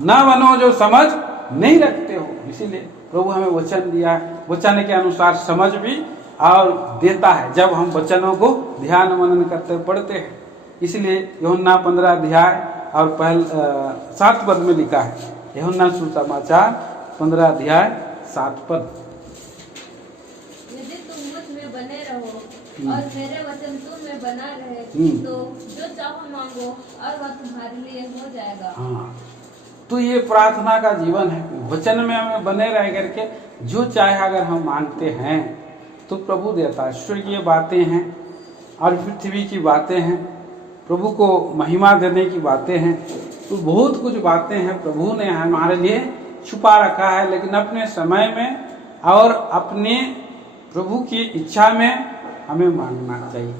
ना बनो जो समझ नहीं रखते हो। इसीलिए प्रभु हमें वचन दिया है, वचन के अनुसार समझ भी और देता है जब हम वचनों को ध्यान मनन करते पढ़ते हैं। इसलिए यूहन्ना 15 अध्याय और 7 पद में लिखा है, यूहन्ना सुसमाचार 15 अध्याय 7 पद। यदि तुम मुझ में बने रहो और मेरे वचन तुम में बना रहे तो जो चाहो मांगो और वह तुम्हारे लिए हो जाएगा। हाँ, तो ये प्रार्थना का जीवन है, वचन में हमें बने रह करके जो चाहे अगर हम मांगते हैं तो प्रभु देता है। स्वर्गीय बातें हैं और पृथ्वी की बातें हैं, प्रभु को महिमा देने की बातें हैं, तो बहुत कुछ बातें हैं प्रभु ने हमारे लिए छुपा रखा है। लेकिन अपने समय में और अपने प्रभु की इच्छा में हमें मांगना चाहिए।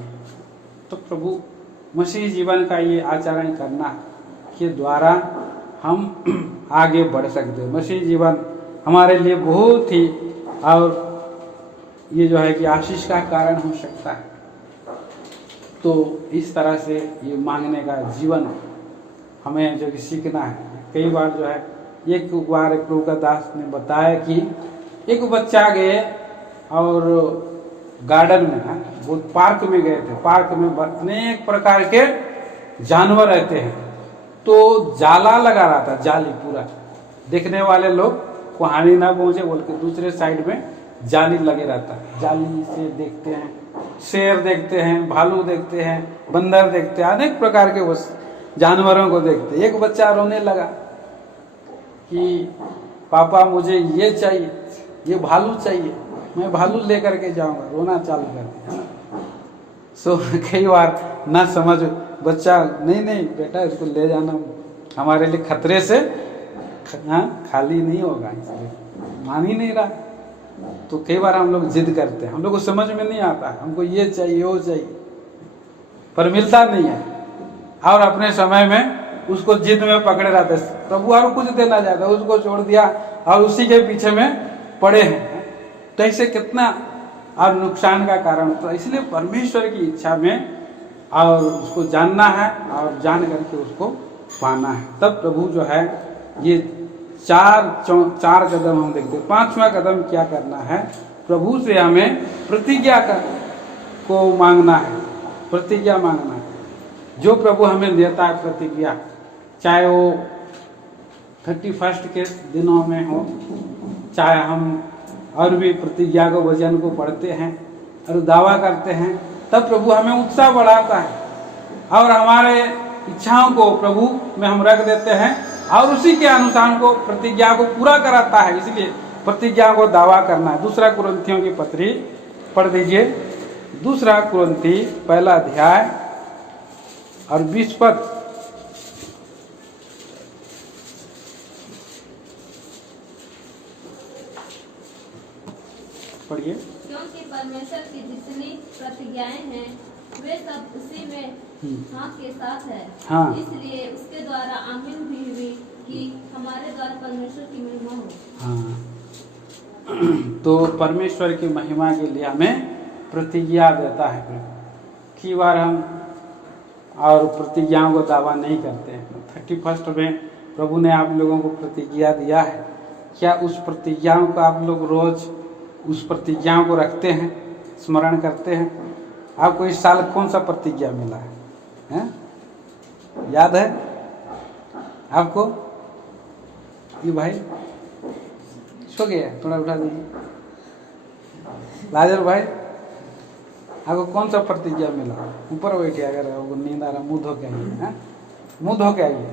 तो प्रभु मसीह जीवन का ये आचरण करना के द्वारा हम आगे बढ़ सकते हैं। मसीह जीवन हमारे लिए बहुत ही और ये जो है कि आशीष का कारण हो सकता है। तो इस तरह से ये मांगने का जीवन हमें जो कि सीखना है। कई बार जो है, एक बार प्रभु का दास ने बताया कि एक बच्चा गए और गार्डन में, वो पार्क में गए थे, पार्क में अनेक प्रकार के जानवर रहते हैं, तो जाला लगा रहा था, जाली पूरा, देखने वाले लोग को हानि ना पहुंचे बोल के दूसरे साइड में जाली लगे रहता है। जाली से देखते हैं, शेर देखते हैं, भालू देखते हैं, बंदर देखते हैं, अनेक प्रकार के उस जानवरों को देखते हैं। एक बच्चा रोने लगा कि पापा मुझे ये चाहिए, ये भालू चाहिए, मैं भालू लेकर के जाऊंगा, रोना चालू कर दिया। सो कई बार ना समझ बच्चा, नहीं बेटा इसको ले जाना हमारे लिए खतरे से खाली नहीं होगा, इसलिए मान ही नहीं रहा। तो कई बार हम लोग जिद करते हैं, हम लोग को समझ में नहीं आता, हमको ये चाहिए वो चाहिए, पर मिलता नहीं है, और अपने समय में उसको जिद में पकड़े रहते। प्रभु और कुछ देना चाहता है, उसको छोड़ दिया और उसी के पीछे में पड़े हैं, तो ऐसे कितना और नुकसान का कारण। तो इसलिए परमेश्वर की इच्छा में और उसको जानना है और जान करके उसको पाना है। तब प्रभु जो है ये चार कदम हम देखते हैं। 5वां कदम क्या करना है? प्रभु से हमें प्रतिज्ञा को मांगना है, प्रतिज्ञा मांगना है। जो प्रभु हमें देता है प्रतिज्ञा, चाहे वो 31 के दिनों में हो, चाहे हम और भी प्रतिज्ञा को वचन को पढ़ते हैं और दावा करते हैं, तब प्रभु हमें उत्साह बढ़ाता है और हमारे इच्छाओं को प्रभु में हम रख देते हैं और उसी के अनुसार को प्रतिज्ञा को पूरा कराता है। इसलिए प्रतिज्ञा को दावा करना है। 2 कुरिन्थियों की पत्री पढ़ दीजिए, 2 कुरिन्थी 1 अध्याय और 20 पद। पढ़िए। क्योंकि परमेश्वर की जितनी प्रतिज्ञाएं हैं वे सब उसी में हाँ के साथ है। हाँ। इसलिए उसके द्वारा आमीन भी हुई कि हमारे द्वारा परमेश्वर की महिमा हो। हाँ तो परमेश्वर की महिमा के लिए हमें प्रतिज्ञा देता है प्रभु। कई बार हम और प्रतिज्ञाओं को दावा नहीं करते हैं। 31 में प्रभु ने आप लोगों को प्रतिज्ञा दिया है, क्या उस प्रतिज्ञाओं को आप लोग रोज उस प्रतिज्ञाओं को रखते हैं, स्मरण करते हैं? आपको इस साल कौन सा प्रतिज्ञा मिला है, हैं? याद है आपको? ये भाई सो गया, थोड़ा उठा दीजिए। लाजर भाई आपको कौन सा प्रतिज्ञा मिला? ऊपर बैठिए, अगर आपको नींद आ रहा मुंह धो के आइए, हैं? मुंह धो के आइए।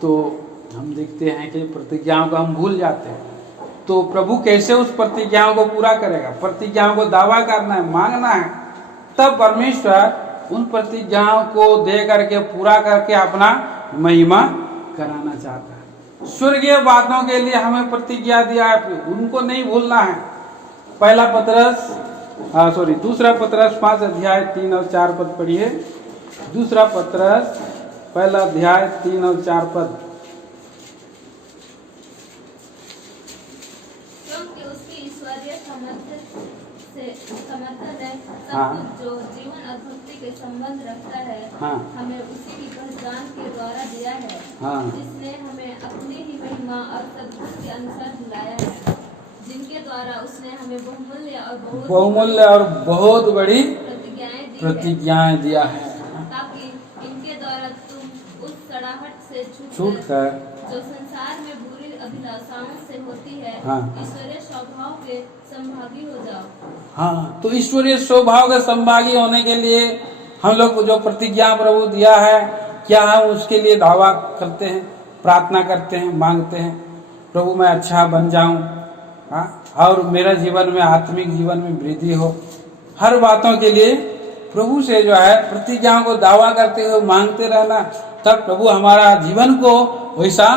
तो हम देखते हैं कि प्रतिज्ञाओं को हम भूल जाते हैं। तो प्रभु कैसे उस प्रतिज्ञाओं को पूरा करेगा? प्रतिज्ञाओं को दावा करना है, मांगना है, तब परमेश्वर उन प्रतिज्ञाओं को दे करके पूरा करके अपना महिमा कराना चाहता है। स्वर्गीय बातों के लिए हमें प्रतिज्ञा दिया है, उनको नहीं भूलना है। दूसरा पतरस 5 अध्याय 3 और 4 पद पढ़िए। दूसरा पतरस 1 अध्याय 3 और 4 पद। क्योंकि उसकी ईश्वरीय समर्थन है सब हाँ। कुछ जो जीवन और भक्ति के संबंध रखता है, हाँ। हमें उसी की पहचान के द्वारा दिया है। हाँ। जिसने हमें अपनी ही महिमा और सद्गुण के अनुसार बुलाया है, जिनके द्वारा उसने हमें बहुमूल्य और बहुत बड़ी प्रतिज्ञाएं दिया है, ताकि इनके द्वारा तुम उस सड़ाहट से छूट कर जो संसार में बुरी अभिलाषाओं से होती है, हाँ। ईश्वरीय स्वभाव के संभागी हो जाओ। हाँ, तो ईश्वरीय स्वभाव के संभागी होने के लिए हम लोग को जो प्रतिज्ञा प्रभु दिया है, क्या हम उसके लिए दावा करते हैं, प्रार्थना करते हैं, मांगते हैं? प्रभु मैं अच्छा बन जाऊं, हाँ, और मेरा जीवन में आत्मिक जीवन में वृद्धि हो। हर बातों के लिए प्रभु से जो है प्रतिज्ञाओं को दावा करते हुए मांगते रहना, तब प्रभु हमारा जीवन को वैसा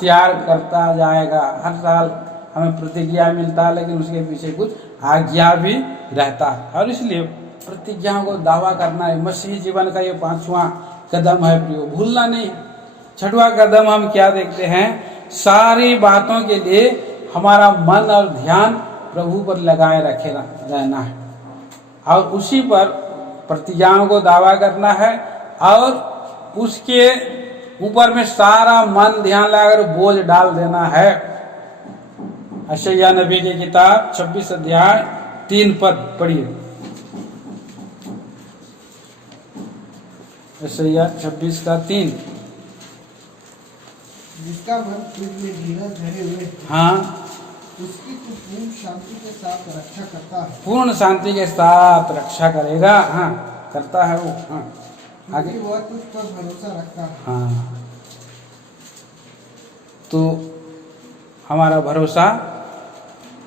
तैयार करता जाएगा। हर साल हमें प्रतिज्ञा मिलता है, लेकिन उसके पीछे कुछ आज्ञा भी रहता है, और इसलिए प्रतिज्ञाओं को दावा करना है मसीही जीवन का ये 5वां कदम है प्रियो, भूलना नहीं। 6वां कदम हम क्या देखते हैं? सारी बातों के लिए हमारा मन और ध्यान प्रभु पर लगाए रखे रहना है, और उसी पर प्रतिज्ञाओं को दावा करना है, और उसके ऊपर में सारा मन ध्यान लगाकर बोझ डाल देना है। यशायाह नबी की किताब 26 अध्याय 3 पद पढ़िए। यशायाह 26:3। जिसका मन तुझ में धीरज धरे हुए, हाँ, उसकी तू पूर्ण शांति के साथ रक्षा करता है। पूर्ण शांति के साथ रक्षा करेगा, हाँ, करता है वो, हाँ, क्योंकि वह तुझ पर भरोसा रखता है। हाँ, तो हमारा भरोसा,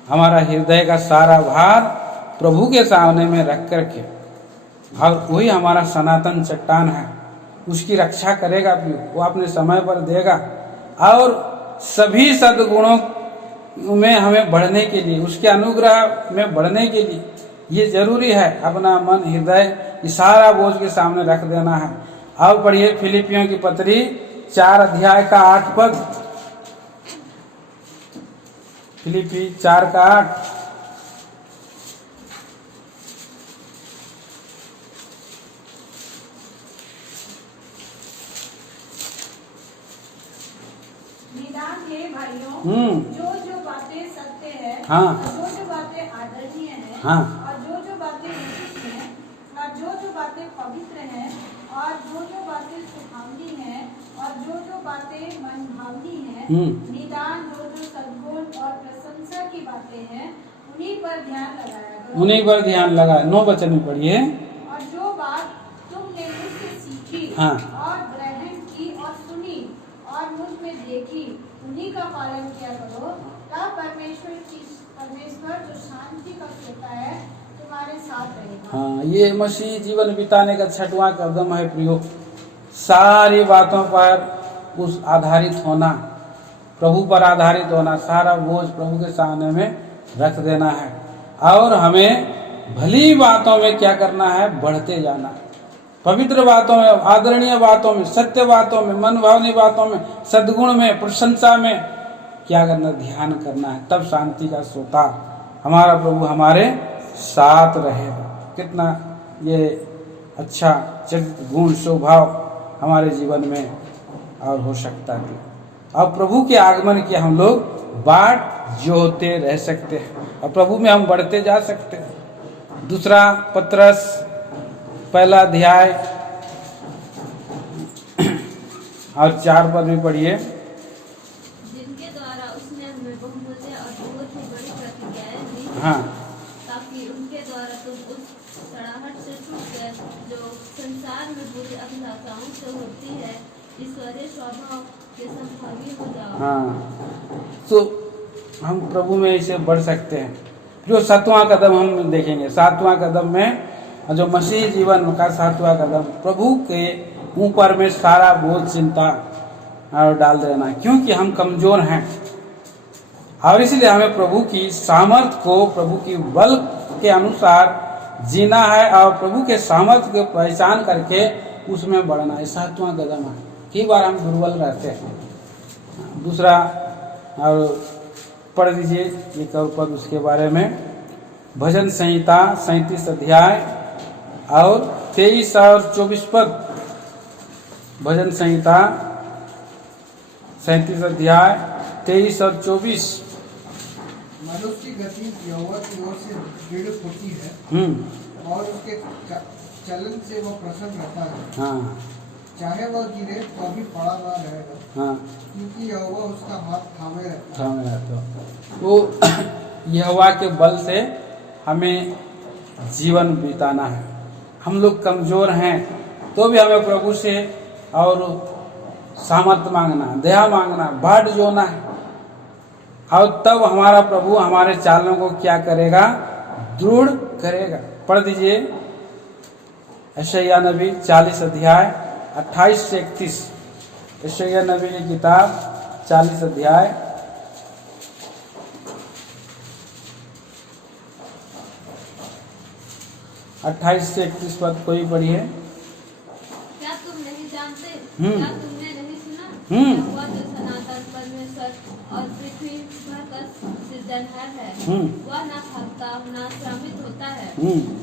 हमारा हृदय का सारा भार प्रभु के सामने में रख करके, और वही हमारा सनातन चट्टान है, उसकी रक्षा करेगा भी, वो अपने समय पर देगा। और सभी सद्गुणों में हमें बढ़ने के लिए, उसके अनुग्रह में बढ़ने के लिए ये जरूरी है अपना मन हृदय सारा बोझ के सामने रख देना है। अब पढ़िए फिलिपियों की पत्री 4 अध्याय का 8 पद। फिलिपी 4 का 8। निदान हे भाइयों, जो जो बातें सत्य है, हाँ। जो जो बातें आदरणीय है, हाँ। और जो जो बातें उचित हैं, और जो जो बातें पवित्र हैं, और जो जो बातें सुहावनी हैं, और जो जो बातें मनभावनी हैं, निदान जो जो सद्गुण और प्रशंसा की बातें हैं, उन्हीं पर ध्यान लगाया करो। उन्हीं पर ध्यान लगा। 9 वचन में पढ़िए। और जो बात तुमने मुझसे सीखी, हाँ। और ग्रहण की और सुनी और मुझ में देखी, उन्हीं का पालन किया करो, तब परमेश्वर जो शांति का देता है तुम्हारे साथ रहेगा। हाँ, ये मसीह जीवन बिताने का 6वां कदम है प्रियो। सारी बातों पर उस आधारित होना, प्रभु पर आधारित होना, सारा बोझ प्रभु के सामने में रख देना है और हमें भली बातों में क्या करना है, बढ़ते जाना। पवित्र बातों में, आदरणीय बातों में, सत्य बातों में, मन भावनी बातों में, सद्गुण में, प्रशंसा में क्या करना, ध्यान करना है। तब शांति का सोता हमारा प्रभु हमारे साथ रहेगा। कितना ये अच्छा चरित्र गुण स्वभाव हमारे जीवन में और हो सकता है। और प्रभु के आगमन की हम लोग बाट जोते रह सकते हैं और प्रभु में हम बढ़ते जा सकते हैं। दूसरा पत्रस पहला अध्याय और 4 पद भी पढ़िए। जिनके द्वारा उसने हमें बहुमूल्य और बहुत ही बड़ी प्रतिज्ञाएं दी, हाँ, ताकि उनके द्वारा तुम उस सड़ाहट से छूटकर जो संसार में बुरी अभिलाषाओं से होती है, ईश्वरीय स्वभाव के संभागी हो जाओ। हाँ, तो हम प्रभु में इसे बढ़ सकते हैं। जो 7वां कदम हम देखेंगे, 7वां कदम में जो मसीह जीवन का 7वां कदम, प्रभु के ऊपर में सारा बोझ चिंता और डाल देना, क्योंकि हम कमजोर हैं और इसलिए हमें प्रभु की सामर्थ्य को, प्रभु की बल के अनुसार जीना है और प्रभु के सामर्थ्य को पहचान करके उसमें बढ़ना है। 7वां कदम है। कई बार हम दुर्बल रहते हैं। दूसरा और पढ़ दीजिए एक और पद उसके बारे में। भजन संहिता 37 अध्याय और 23 और 24 पद। भजन संहिता 37 अध्याय 23 और 24। मनुष्य की गति यहोवा की ओर से दृढ़ होती है और उसके चलन से वह प्रसन्न रहता है। हाँ, चाहे वह गिरे तो भी पड़ा ना रहेगा, हाँ, क्योंकि यहोवा उसका हाथ थामे रहता है। थामे रहता है। तो यहोवा के बल से हमें जीवन बिताना है। हम लोग कमजोर हैं तो भी हमें प्रभु से और सामर्थ मांगना, दया मांगना, बाट जोना है और तब हमारा प्रभु हमारे चालों को क्या करेगा, दृढ़ करेगा। पढ़ दीजिए यशायाह नबी 40 अध्याय 28 से 31। यशायाह नबी की किताब 40 अध्याय 28 से 31 पद कोई पढ़िए। क्या तुम नहीं जानते? हम्म। क्या तुमने नहीं सुना? यहोवा जो सनातन परमेश्वर और पृथ्वी भर का सृजनहार है, वह ना थकता ना श्रमित होता है,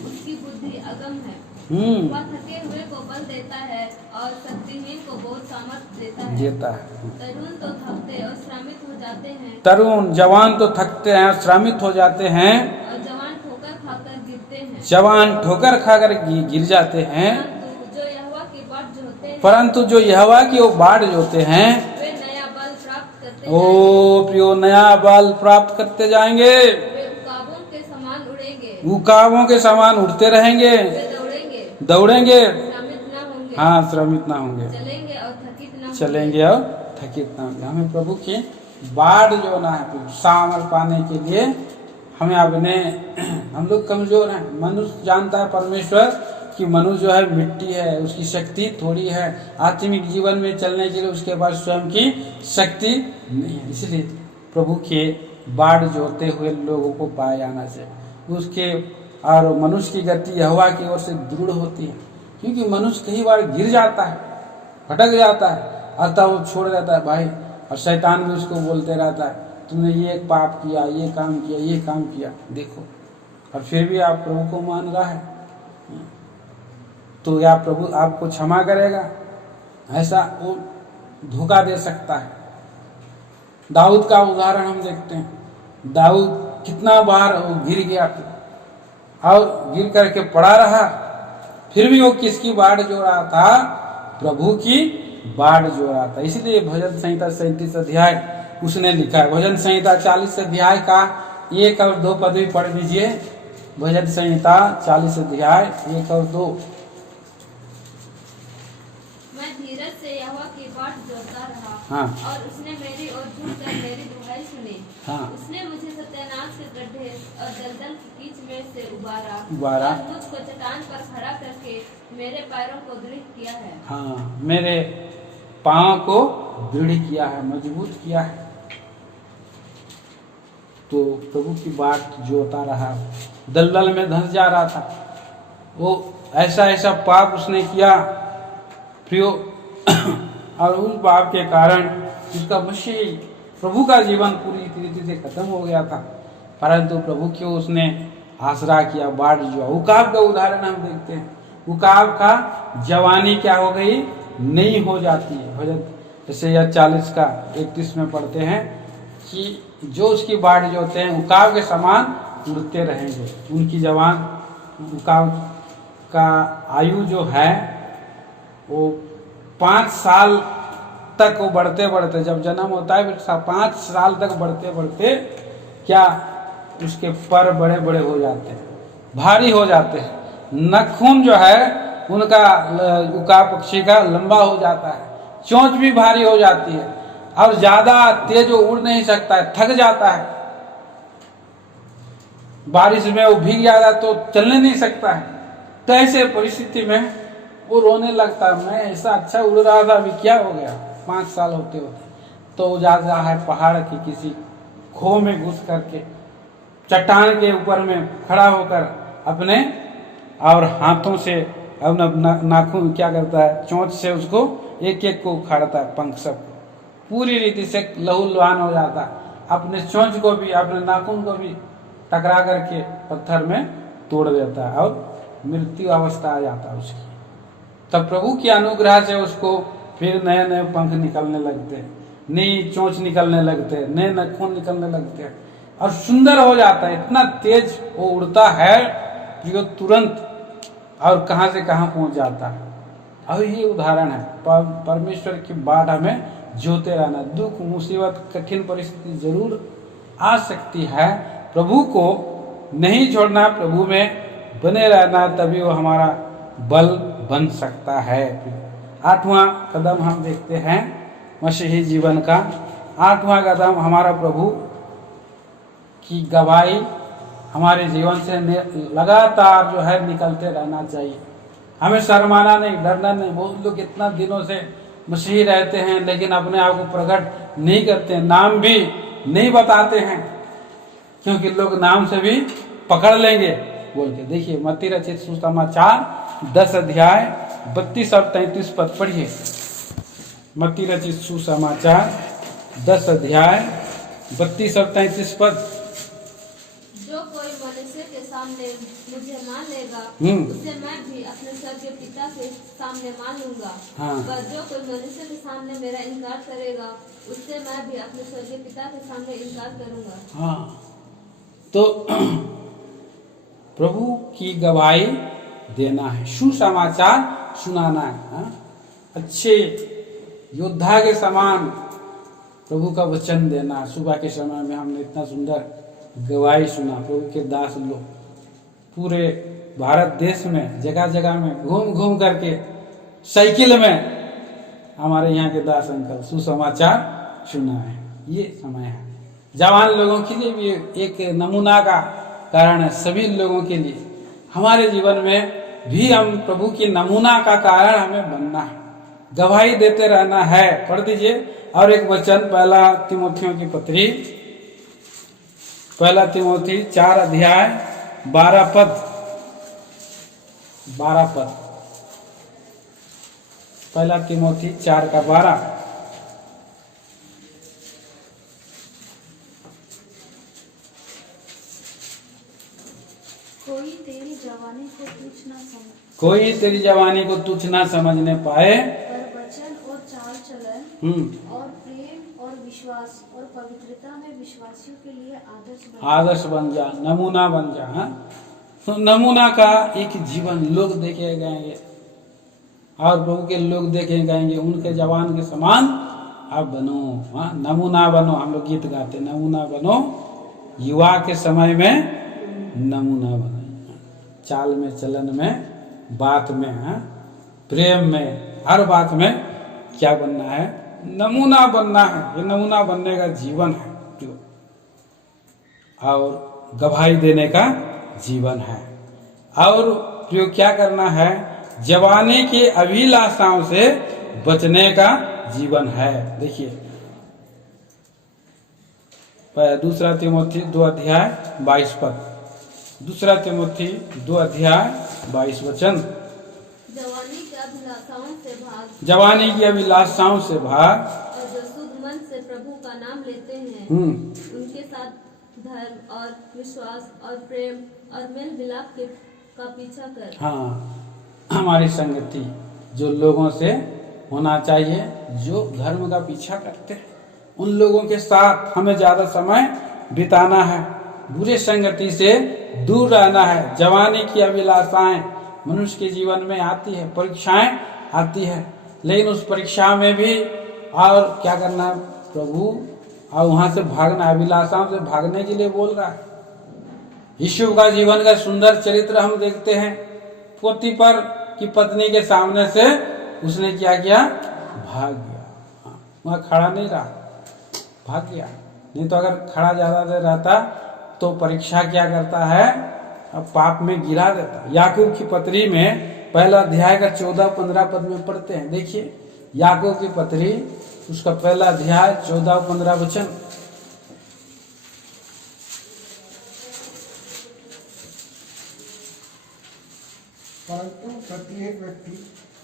उसकी बुद्धि अगम है। वह थके हुए को बल देता है और शक्तिहीन को बहुत सामर्थ देता है। तरुण तो थकते और श्रमित हो जाते हैं, तरुण जवान तो थकते हैं और श्रमित हो जाते हैं, और जवान ठोकर खाकर गिरते हैं। जवान ठोकर खाकर गिर जाते हैं, जो यहोवा की बाट जोते हैं, परंतु जो यहोवा की वो बाट जोते हैं वे नया बल प्राप्त करते ओ प्रियो नया बल प्राप्त करते जाएंगे। वे उकाबों के समान उड़ेंगे, उकाबों के समान उड़ते रहेंगे, वे दौड़ेंगे, श्रमित न होंगे, हाँ श्रमित ना होंगे, चलेंगे और थकित न होंगे। चलेंगे और थकित ना होंगे। हमें प्रभु की बाट जोना है। सामर्थ पाने के लिए हमें अपने, हम लोग कमजोर हैं। मनुष्य जानता है परमेश्वर कि मनुष्य जो है मिट्टी है, उसकी शक्ति थोड़ी है। आत्मिक जीवन में चलने के लिए उसके पास स्वयं की शक्ति नहीं है। इसलिए प्रभु के बाट जोड़ते हुए लोगों को पाया जाना चाहिए। उसके और मनुष्य की गति यहोवा की ओर से दृढ़ होती है, क्योंकि मनुष्य कई बार गिर जाता है, भटक जाता है, अतः वो छोड़ देता है भाई, और शैतान भी उसको बोलते रहता है तुमने ये पाप किया, ये काम किया, ये काम किया, देखो, और फिर भी आप प्रभु को मान रहा है, तो या प्रभु आपको क्षमा करेगा? ऐसा वो धोखा दे सकता है। दाऊद का उदाहरण हम देखते हैं। दाऊद कितना बार वो गिर गया और गिर करके पड़ा रहा, फिर भी वो किसकी बाट जो रहा था? प्रभु की बाट जो रहा था। इसलिए भजन संहिता 37 अध्याय उसने लिखा है। भजन संहिता 40 अध्याय का 1 और 2 पद भी पढ़ लीजिए। भजन संहिता 40 अध्याय 1 और 2। मैं धीरज से यहोवा की बाट जोता रहा, हाँ। और उसने मेरी ओर झुककर मेरी दुहाई सुनी। हाँ। उसने मुझे सत्यानाश के गड्ढे और दलदल की कीच में से उबारा उबारा। और मुझको चट्टान पर खड़ा करके मेरे पैरों को दृढ़ किया है। हाँ, मेरे पाँव को दृढ़ किया है, मजबूत किया है। तो प्रभु की बाट जोता रहा, दलदल में धंस जा रहा था। वो ऐसा ऐसा पाप उसने किया प्रियो, और उस पाप के कारण उसका मसीह प्रभु का जीवन पूरी तरीके से खत्म हो गया था। परंतु प्रभु क्यों उसने आसरा किया, बाट जो उकाब का उदाहरण हम देखते हैं। उकाब का जवानी क्या हो गई, नहीं हो जाती है। जैसे यह 40 का 31 में पढ़ते हैं कि जो उसकी बाट जोते हैं उकाब के समान उड़ते रहेंगे। उनकी जवान उकाब का आयु जो है वो 5 साल तक वो बढ़ते बढ़ते, जब जन्म होता है फिर 5 साल तक बढ़ते बढ़ते क्या उसके पर बड़े बड़े हो जाते हैं, भारी हो जाते हैं। नाखून जो है उनका उकाब पक्षी का लंबा हो जाता है, चोंच भी भारी हो जाती है और ज्यादा तेज वो उड़ नहीं सकता है, थक जाता है। बारिश में वो भीग जाता तो चलने नहीं सकता है। तो ऐसे परिस्थिति में वो रोने लगता है, मैं ऐसा अच्छा उड़ रहा था, अभी क्या हो गया। 5 साल होते होते तो वो जाता है पहाड़ की किसी खो में घुस करके, चट्टान के ऊपर में खड़ा होकर अपने और हाथों से अपना नाखून क्या करता है, चोंच से उसको एक एक को उखाड़ता है, पंख सब पूरी रीति से लहूलुहान हो जाता है। अपने चोंच को भी अपने नाखून को भी टकरा करके पत्थर में तोड़ देता है और मृत्यु अवस्था आ जाता है उसकी। तब प्रभु की अनुग्रह से उसको फिर नए नए पंख निकलने लगते हैं, नई चोंच निकलने लगते हैं, नए नाखून निकलने लगते हैं और सुंदर हो जाता है। इतना तेज वो उड़ता है कि वो तुरंत और कहां से कहां पहुंच जाता है। और ये उदाहरण है परमेश्वर की बाट हमें जोते रहना। दुख मुसीबत कठिन परिस्थिति जरूर आ सकती है, प्रभु को नहीं छोड़ना, प्रभु में बने रहना, तभी वो हमारा बल बन सकता है। 8वां कदम हम देखते हैं मसीही जीवन का। 8वां कदम हमारा प्रभु की गवाही हमारे जीवन से लगातार जो है निकलते रहना चाहिए। हमें शर्माना नहीं, डरना नहीं। बहुत लोग इतना दिनों से मसीही रहते हैं लेकिन अपने आप को प्रकट नहीं करते, नाम भी नहीं बताते हैं, क्योंकि लोग नाम से भी पकड़ लेंगे बोल के। देखिए मत्ती रचित सुसमाचार 10 अध्याय 32 और 33 पद पढ़िए। मत्ती रचित सुसमाचार 10 अध्याय 32 और 33 पद। जो कोई मनुष्य के सामने मुझे मान लेगा उसे मैं भी अपने स्वर्गीय पिता के सामने मान लूंगा। हाँ। पर जो कोई मनुष्य के सामने मेरा इनकार करेगा उससे मैं भी अपने स्वर्गीय पिता के सामने इनकार करूंगा। हाँ, तो प्रभु की गवाही देना है, सुसमाचार सुनाना है। हाँ? अच्छे योद्धा के समान प्रभु का वचन देना। सुबह के समय में हमने इतना सुंदर गवाही सुना। प्रभु के दास लोग पूरे भारत देश में जगह जगह में घूम घूम करके साइकिल में हमारे यहाँ के दास अंकल सुसमाचार सुना है। ये समय है जवान लोगों के लिए भी एक नमूना का कारण है। सभी लोगों के लिए हमारे जीवन में भी हम प्रभु की नमूना का कारण हमें बनना है, गवाही देते रहना है। पढ़ दीजिए और एक वचन 1 तिमोथियों की पत्री 1 तिमोथी 4 अध्याय 12 पद। 1 तिमोथी 4 का 12। कोई तेरी जवानी को तुच्छ न समझ, कोई तेरी जवानी को तुच्छ न समझने पाए, पर वचन और चाल चलन और प्रेम और विश्वास और पवित्रता में विश्वासियों के लिए आदर्श बन जा, नमूना बन जा। हाँ? तो नमूना का एक जीवन लोग देखे गएंगे और प्रभु के लोग देखे गएंगे, उनके जवान के समान आप बनो। हाँ? नमूना बनो। हम लोग गीत गाते, नमूना बनो, युवा के समय में नमूना बनो। चाल में, चलन में, बात में, हाँ? प्रेम में, हर बात में क्या बनना है? नमूना बनना है। ये नमूना बनने का जीवन है और गवाही देने का जीवन है। और जो क्या करना है? जवानी की अभिलाषाओं से बचने का जीवन है। देखिए दूसरा तिमोथी 2 अध्याय 22 पद। दूसरा तिमोथी 2 अध्याय 22 वचन। जवानी की अभिलाषाओं से भाग, जवानी की अभिलाषाओं से भाग, और जो शुद्ध मन से प्रभु का नाम लेते हैं उनके साथ धर्म और विश्वास और प्रेम और मेल मिलाप का पीछा कर। हाँ, हमारी संगति जो लोगों से होना चाहिए जो धर्म का पीछा करते हैं, उन लोगों के साथ हमें ज्यादा समय बिताना है। बुरे संगति से दूर रहना है। जवानी की अभिलाषाएं मनुष्य के जीवन में आती है, परीक्षाएं आती है, लेकिन उस परीक्षा में भी और क्या करना है, प्रभु और वहां से भागना, अभिलाषाओं से भागने के लिए बोल रहा है। यीशु का जीवन का सुंदर चरित्र हम देखते हैं। पोतीफर की पत्नी के सामने से उसने क्या किया, भाग गया। वहां खड़ा नहीं रहा, भाग गया। नहीं तो अगर खड़ा ज्यादा देर रहता तो परीक्षा क्या करता है, अब पाप में गिरा देता। याकूब की पत्री में पहला अध्याय का 14-15 पद में पढ़ते हैं। देखिए याकूब की पत्री उसका पहला अध्याय 14-15 वचन। परंतु प्रत्येक व्यक्ति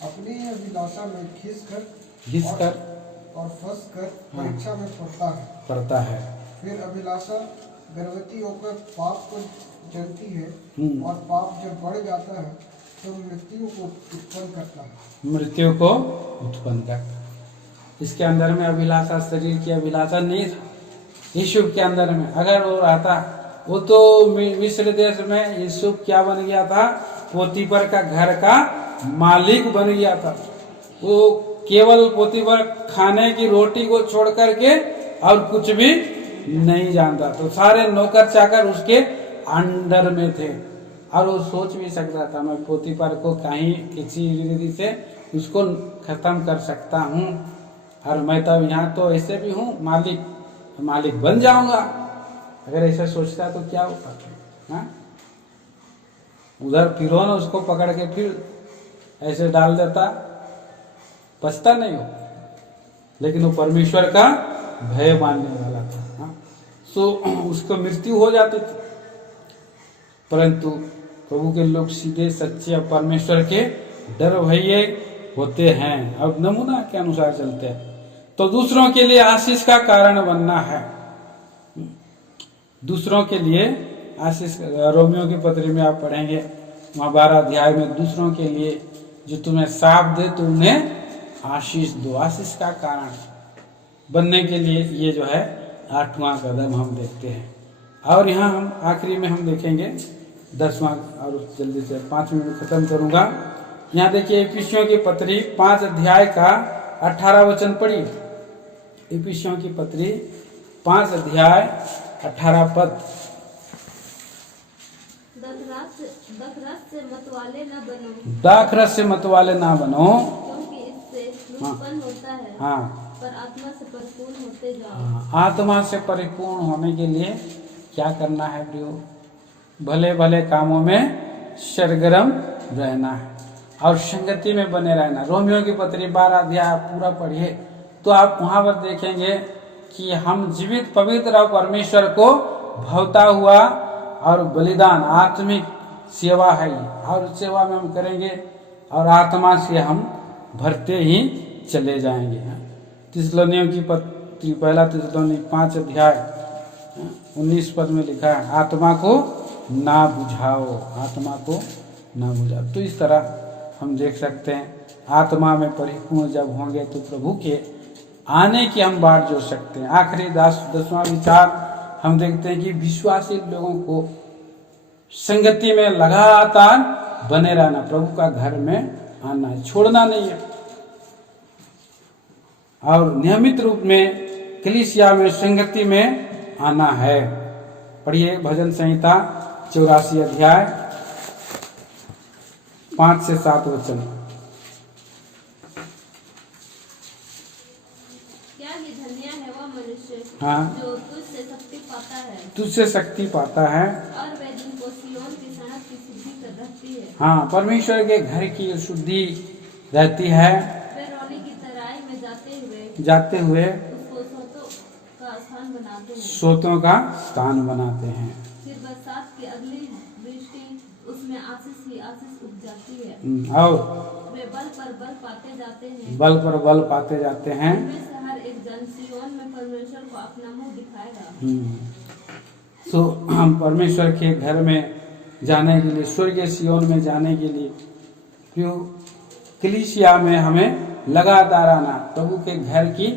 अपनी ही अभिलाषा में घिसकर और फंसकर परीक्षा में पड़ता है। फिर अभिलाषा गर्भवती होकर पाप को जनती है और पाप जब बढ़ जाता है तो मृत्यु को उत्पन्न करता है। मृत्यु को उत्पन्न करता। इसके अंदर में अभिलाषा शरीर की अभिलाषा नहीं था। यीशु के अंदर में अगर वो रहता, वो तो मिस्र देश में यीशु क्या बन गया था, पोतीफर का घर का मालिक बन गया था। वो केवल पोतीफर खाने की रोटी को छोड़ करके और कुछ भी नहीं जानता। तो सारे नौकर चाकर उसके अंडर में थे और वो सोच भी सकता था मैं पोतीफर को कहीं किसी रीति से उसको खत्म कर सकता हूँ, और मैं तब यहाँ तो ऐसे भी हूँ मालिक बन जाऊंगा। अगर ऐसा सोचता तो क्या होता, हाँ? उधर फिरौन उसको पकड़ के फिर ऐसे डाल देता, बचता नहीं हो। लेकिन वो परमेश्वर का भय मानने वाला था, हाँ? सो उसको मृत्यु हो जाती थी। परंतु प्रभु के लोग सीधे सच्चे और परमेश्वर के डर भये होते हैं, अब नमूना के अनुसार चलते हैं। तो दूसरों के लिए आशीष का कारण बनना है। दूसरों के लिए आशीष, रोमियो की पत्री में आप पढ़ेंगे वहाँ 12 अध्याय में, दूसरों के लिए जो तुम्हें साफ दे तो उन्हें आशीष दो। आशीष का कारण बनने के लिए ये जो है 8वां कदम हम देखते हैं। और यहाँ हम आखिरी में हम देखेंगे 10वां, और जल्दी से 5 मिनट में खत्म करूंगा। यहाँ देखिए इफिसियों की पत्री 5 अध्याय का 18 वचन पढ़िए। इफिसियों की पत्री 5 अध्याय 18 पद। दाखरस से मतवाले न बनो, दाखरस से मतवाले ना बनो, क्योंकि इससे लूचपन होता है। हाँ, पर आत्मा से परिपूर्ण होते जाओ। हाँ, आत्मा से परिपूर्ण होने के लिए क्या करना है प्रियो? भले भले कामों में सरगर्म रहना है और संगति में बने रहना। रोमियो की पत्री 12 अध्याय पूरा पढ़िए तो आप वहां पर देखेंगे कि हम जीवित पवित्र और परमेश्वर को भावता हुआ और बलिदान आत्मिक सेवा है, और सेवा में हम करेंगे और आत्मा से हम भरते ही चले जाएंगे। थिस्सलुनीयों की पत्री पहला थिस्सलुनी 5 अध्याय 19 पद में लिखा है, आत्मा को ना बुझाओ, आत्मा को ना बुझाओ। तो इस तरह हम देख सकते हैं आत्मा में परिपूर्ण जब होंगे तो प्रभु के आने की हम बात जोड़ सकते हैं। आखिरी 10वां विचार हम देखते हैं कि विश्वासी लोगों को संगति में लगातार बने रहना, प्रभु का घर में आना है, छोड़ना नहीं है, और नियमित रूप में कलीसिया में संगति में आना है। पढ़िए भजन संहिता 84 अध्याय 5 से 7 वचन। क्या ही धन्य है वह मनुष्य, हाँ, जो तुझसे शक्ति पाता है, तुझसे शक्ति पाता है, और वह जिनको सिय्योन की सड़क की शुद्धि कर रहती है। हाँ, परमेश्वर के घर की शुद्धि रहती है। वे रोने की तराई में जाते हुए उसको उसको सोतों का स्थान सोतों का स्थान बनाते हैं। फिर बरसात की अगली वृष्टि उसमें आशीष ही आशीष उग जाती है। और वे बल पर बल पाते जाते हैं। बल पर बल पाते जाते हैं। उनमें से हर एक जन सिय्योन में परमेश्वर को अपना मुंह दिखाएगा। तो हम परमेश्वर के घर में जाने के लिए, स्वर्गीय सिय्योन में जाने के लिए, क्यों कलीसिया में हमें लगातार आना, प्रभु के घर की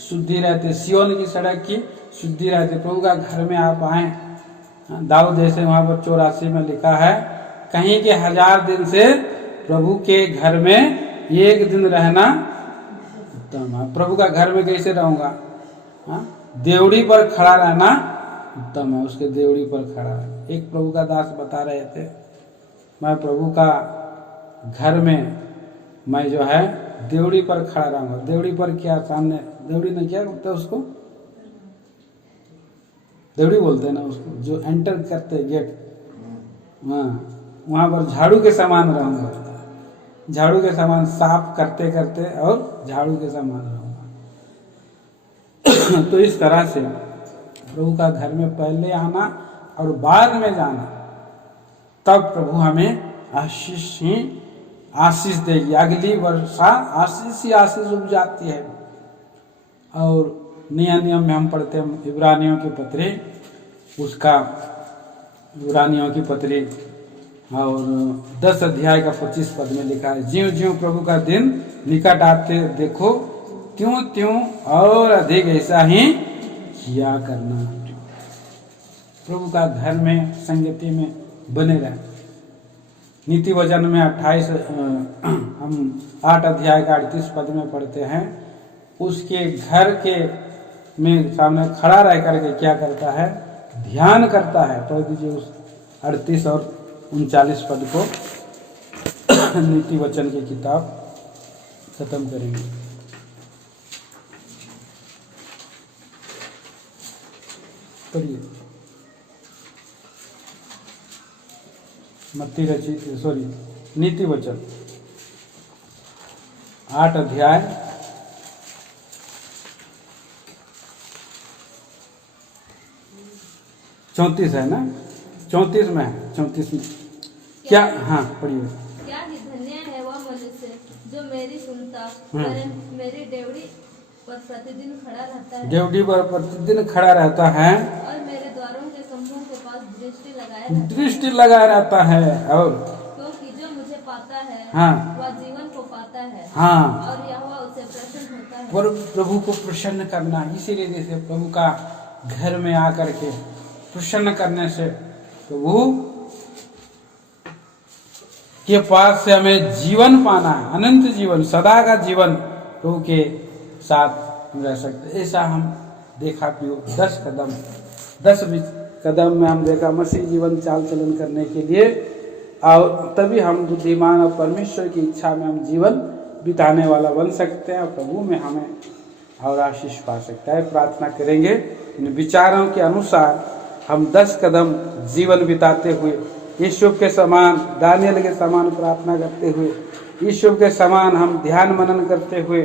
शुद्धि रहते, सिय्योन की सड़क की शुद्धि रहते, प्रभु का घर में आप आए। दाऊद जैसे वहाँ पर 84 में लिखा है, कहीं के 1000 दिन से प्रभु के घर में एक दिन रहना उत्तम है। प्रभु का घर में कैसे रहूंगा? देवड़ी पर खड़ा रहना उत्तम है, उसके देवड़ी पर खड़ा है। एक प्रभु का दास बता रहे थे, मैं प्रभु का घर में मैं जो है देवड़ी पर खड़ा रहूंगा। देवड़ी पर क्या? सामने देवड़ी में क्या बोलते हैं उसको? देवड़ी बोलते हैं ना उसको, जो एंटर करते गेट, वहां पर झाड़ू के समान रहूंगा। झाड़ू के समान साफ करते करते और झाड़ू के समान रहूंगा। तो इस तरह से प्रभु का घर में पहले आना और बाद में जाना, तब प्रभु हमें आशीष ही आशीष देगी। अगली वर्षा आशीष ही आशीष उग जाती है। और नया नियम में हम पढ़ते हैं इब्रानियों की पत्री, उसका इब्रानियों की पत्री और 10 अध्याय का 25 पद में लिखा है, ज्यों ज्यों प्रभु का दिन निकट आते देखो, त्यों त्यों और अधिक ऐसा ही किया करना। प्रभु का घर में संगति में बने रहे। नीति वचन में 28 हम 8 अध्याय का 38 पद में पढ़ते हैं, उसके घर के में सामने खड़ा रह करके क्या करता है? ध्यान करता है। पढ़ दीजिए उस 38 और 39 पद को। नीति वचन की किताब खत्म करेंगे। पढ़िए। मत्ती रचित नीति वचन 8 अध्याय 34 है ना? 34 में है, 34 में क्या? हाँ पढ़िए। क्या ही धन्य है वह मनुष्य जो मेरी सुनता मेरी डेवड़ी पर प्रतिदिन खड़ा रहता है। डेवड़ी पर प्रतिदिन खड़ा रहता है और मेरे द्वारों के समूह के पास दृष्टि लगाया रहता है। और क्योंकि जो मुझे पाता है हाँ वह जीवन को पाता है। हाँ, और यहोवा उसे प्रसन्न होता है। और प्रभु को प्रसन्न करना, इसीलिए जैसे प्रभु का घर में आकर के प्रसन्न करने से प्रभु के पास से हमें जीवन पाना है, अनंत जीवन, सदा का जीवन प्रभु के साथ रह सकते। ऐसा हम देखा कि 10 कदम में हम देखा मसीह जीवन चाल चलन करने के लिए, और तभी हम बुद्धिमान और परमेश्वर की इच्छा में हम जीवन बिताने वाला बन सकते हैं और प्रभु में हमें और आशीष पा सकता है। प्रार्थना करेंगे इन विचारों के अनुसार हम 10 कदम जीवन बिताते हुए यीशु के समान, दानियल के समान प्रार्थना करते हुए, यीशु के समान हम ध्यान मनन करते हुए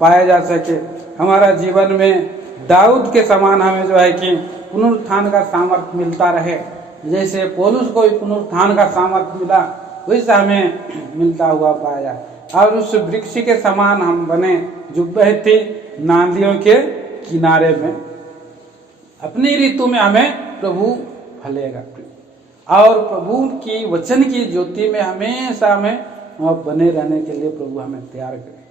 पाया जा सके। हमारा जीवन में दाऊद के समान हमें जो है कि पुनरुत्थान का सामर्थ्य मिलता रहे। जैसे पौलुस को पुनरुत्थान का सामर्थ्य मिला, वैसा हमें मिलता हुआ पाया जाए। और उस वृक्ष के समान हम बने जो बहती नालियों के किनारे में, अपनी ऋतु में हमें प्रभु फलेगा। और प्रभु की वचन की ज्योति में हमेशा हमें बने रहने के लिए प्रभु हमें तैयार करे।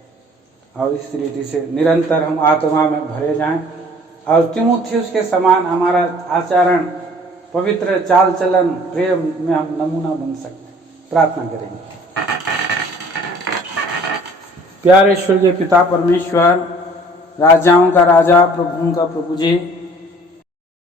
और इस रीति से निरंतर हम आत्मा में भरे जाएं और तीमुथियुस के समान हमारा आचरण, पवित्र चाल चलन, प्रेम में हम नमूना बन सकते हैं। प्रार्थना करेंगे। प्यारे स्वर्गीय पिता परमेश्वर, राजाओं का राजा, प्रभुओं का प्रभु जी,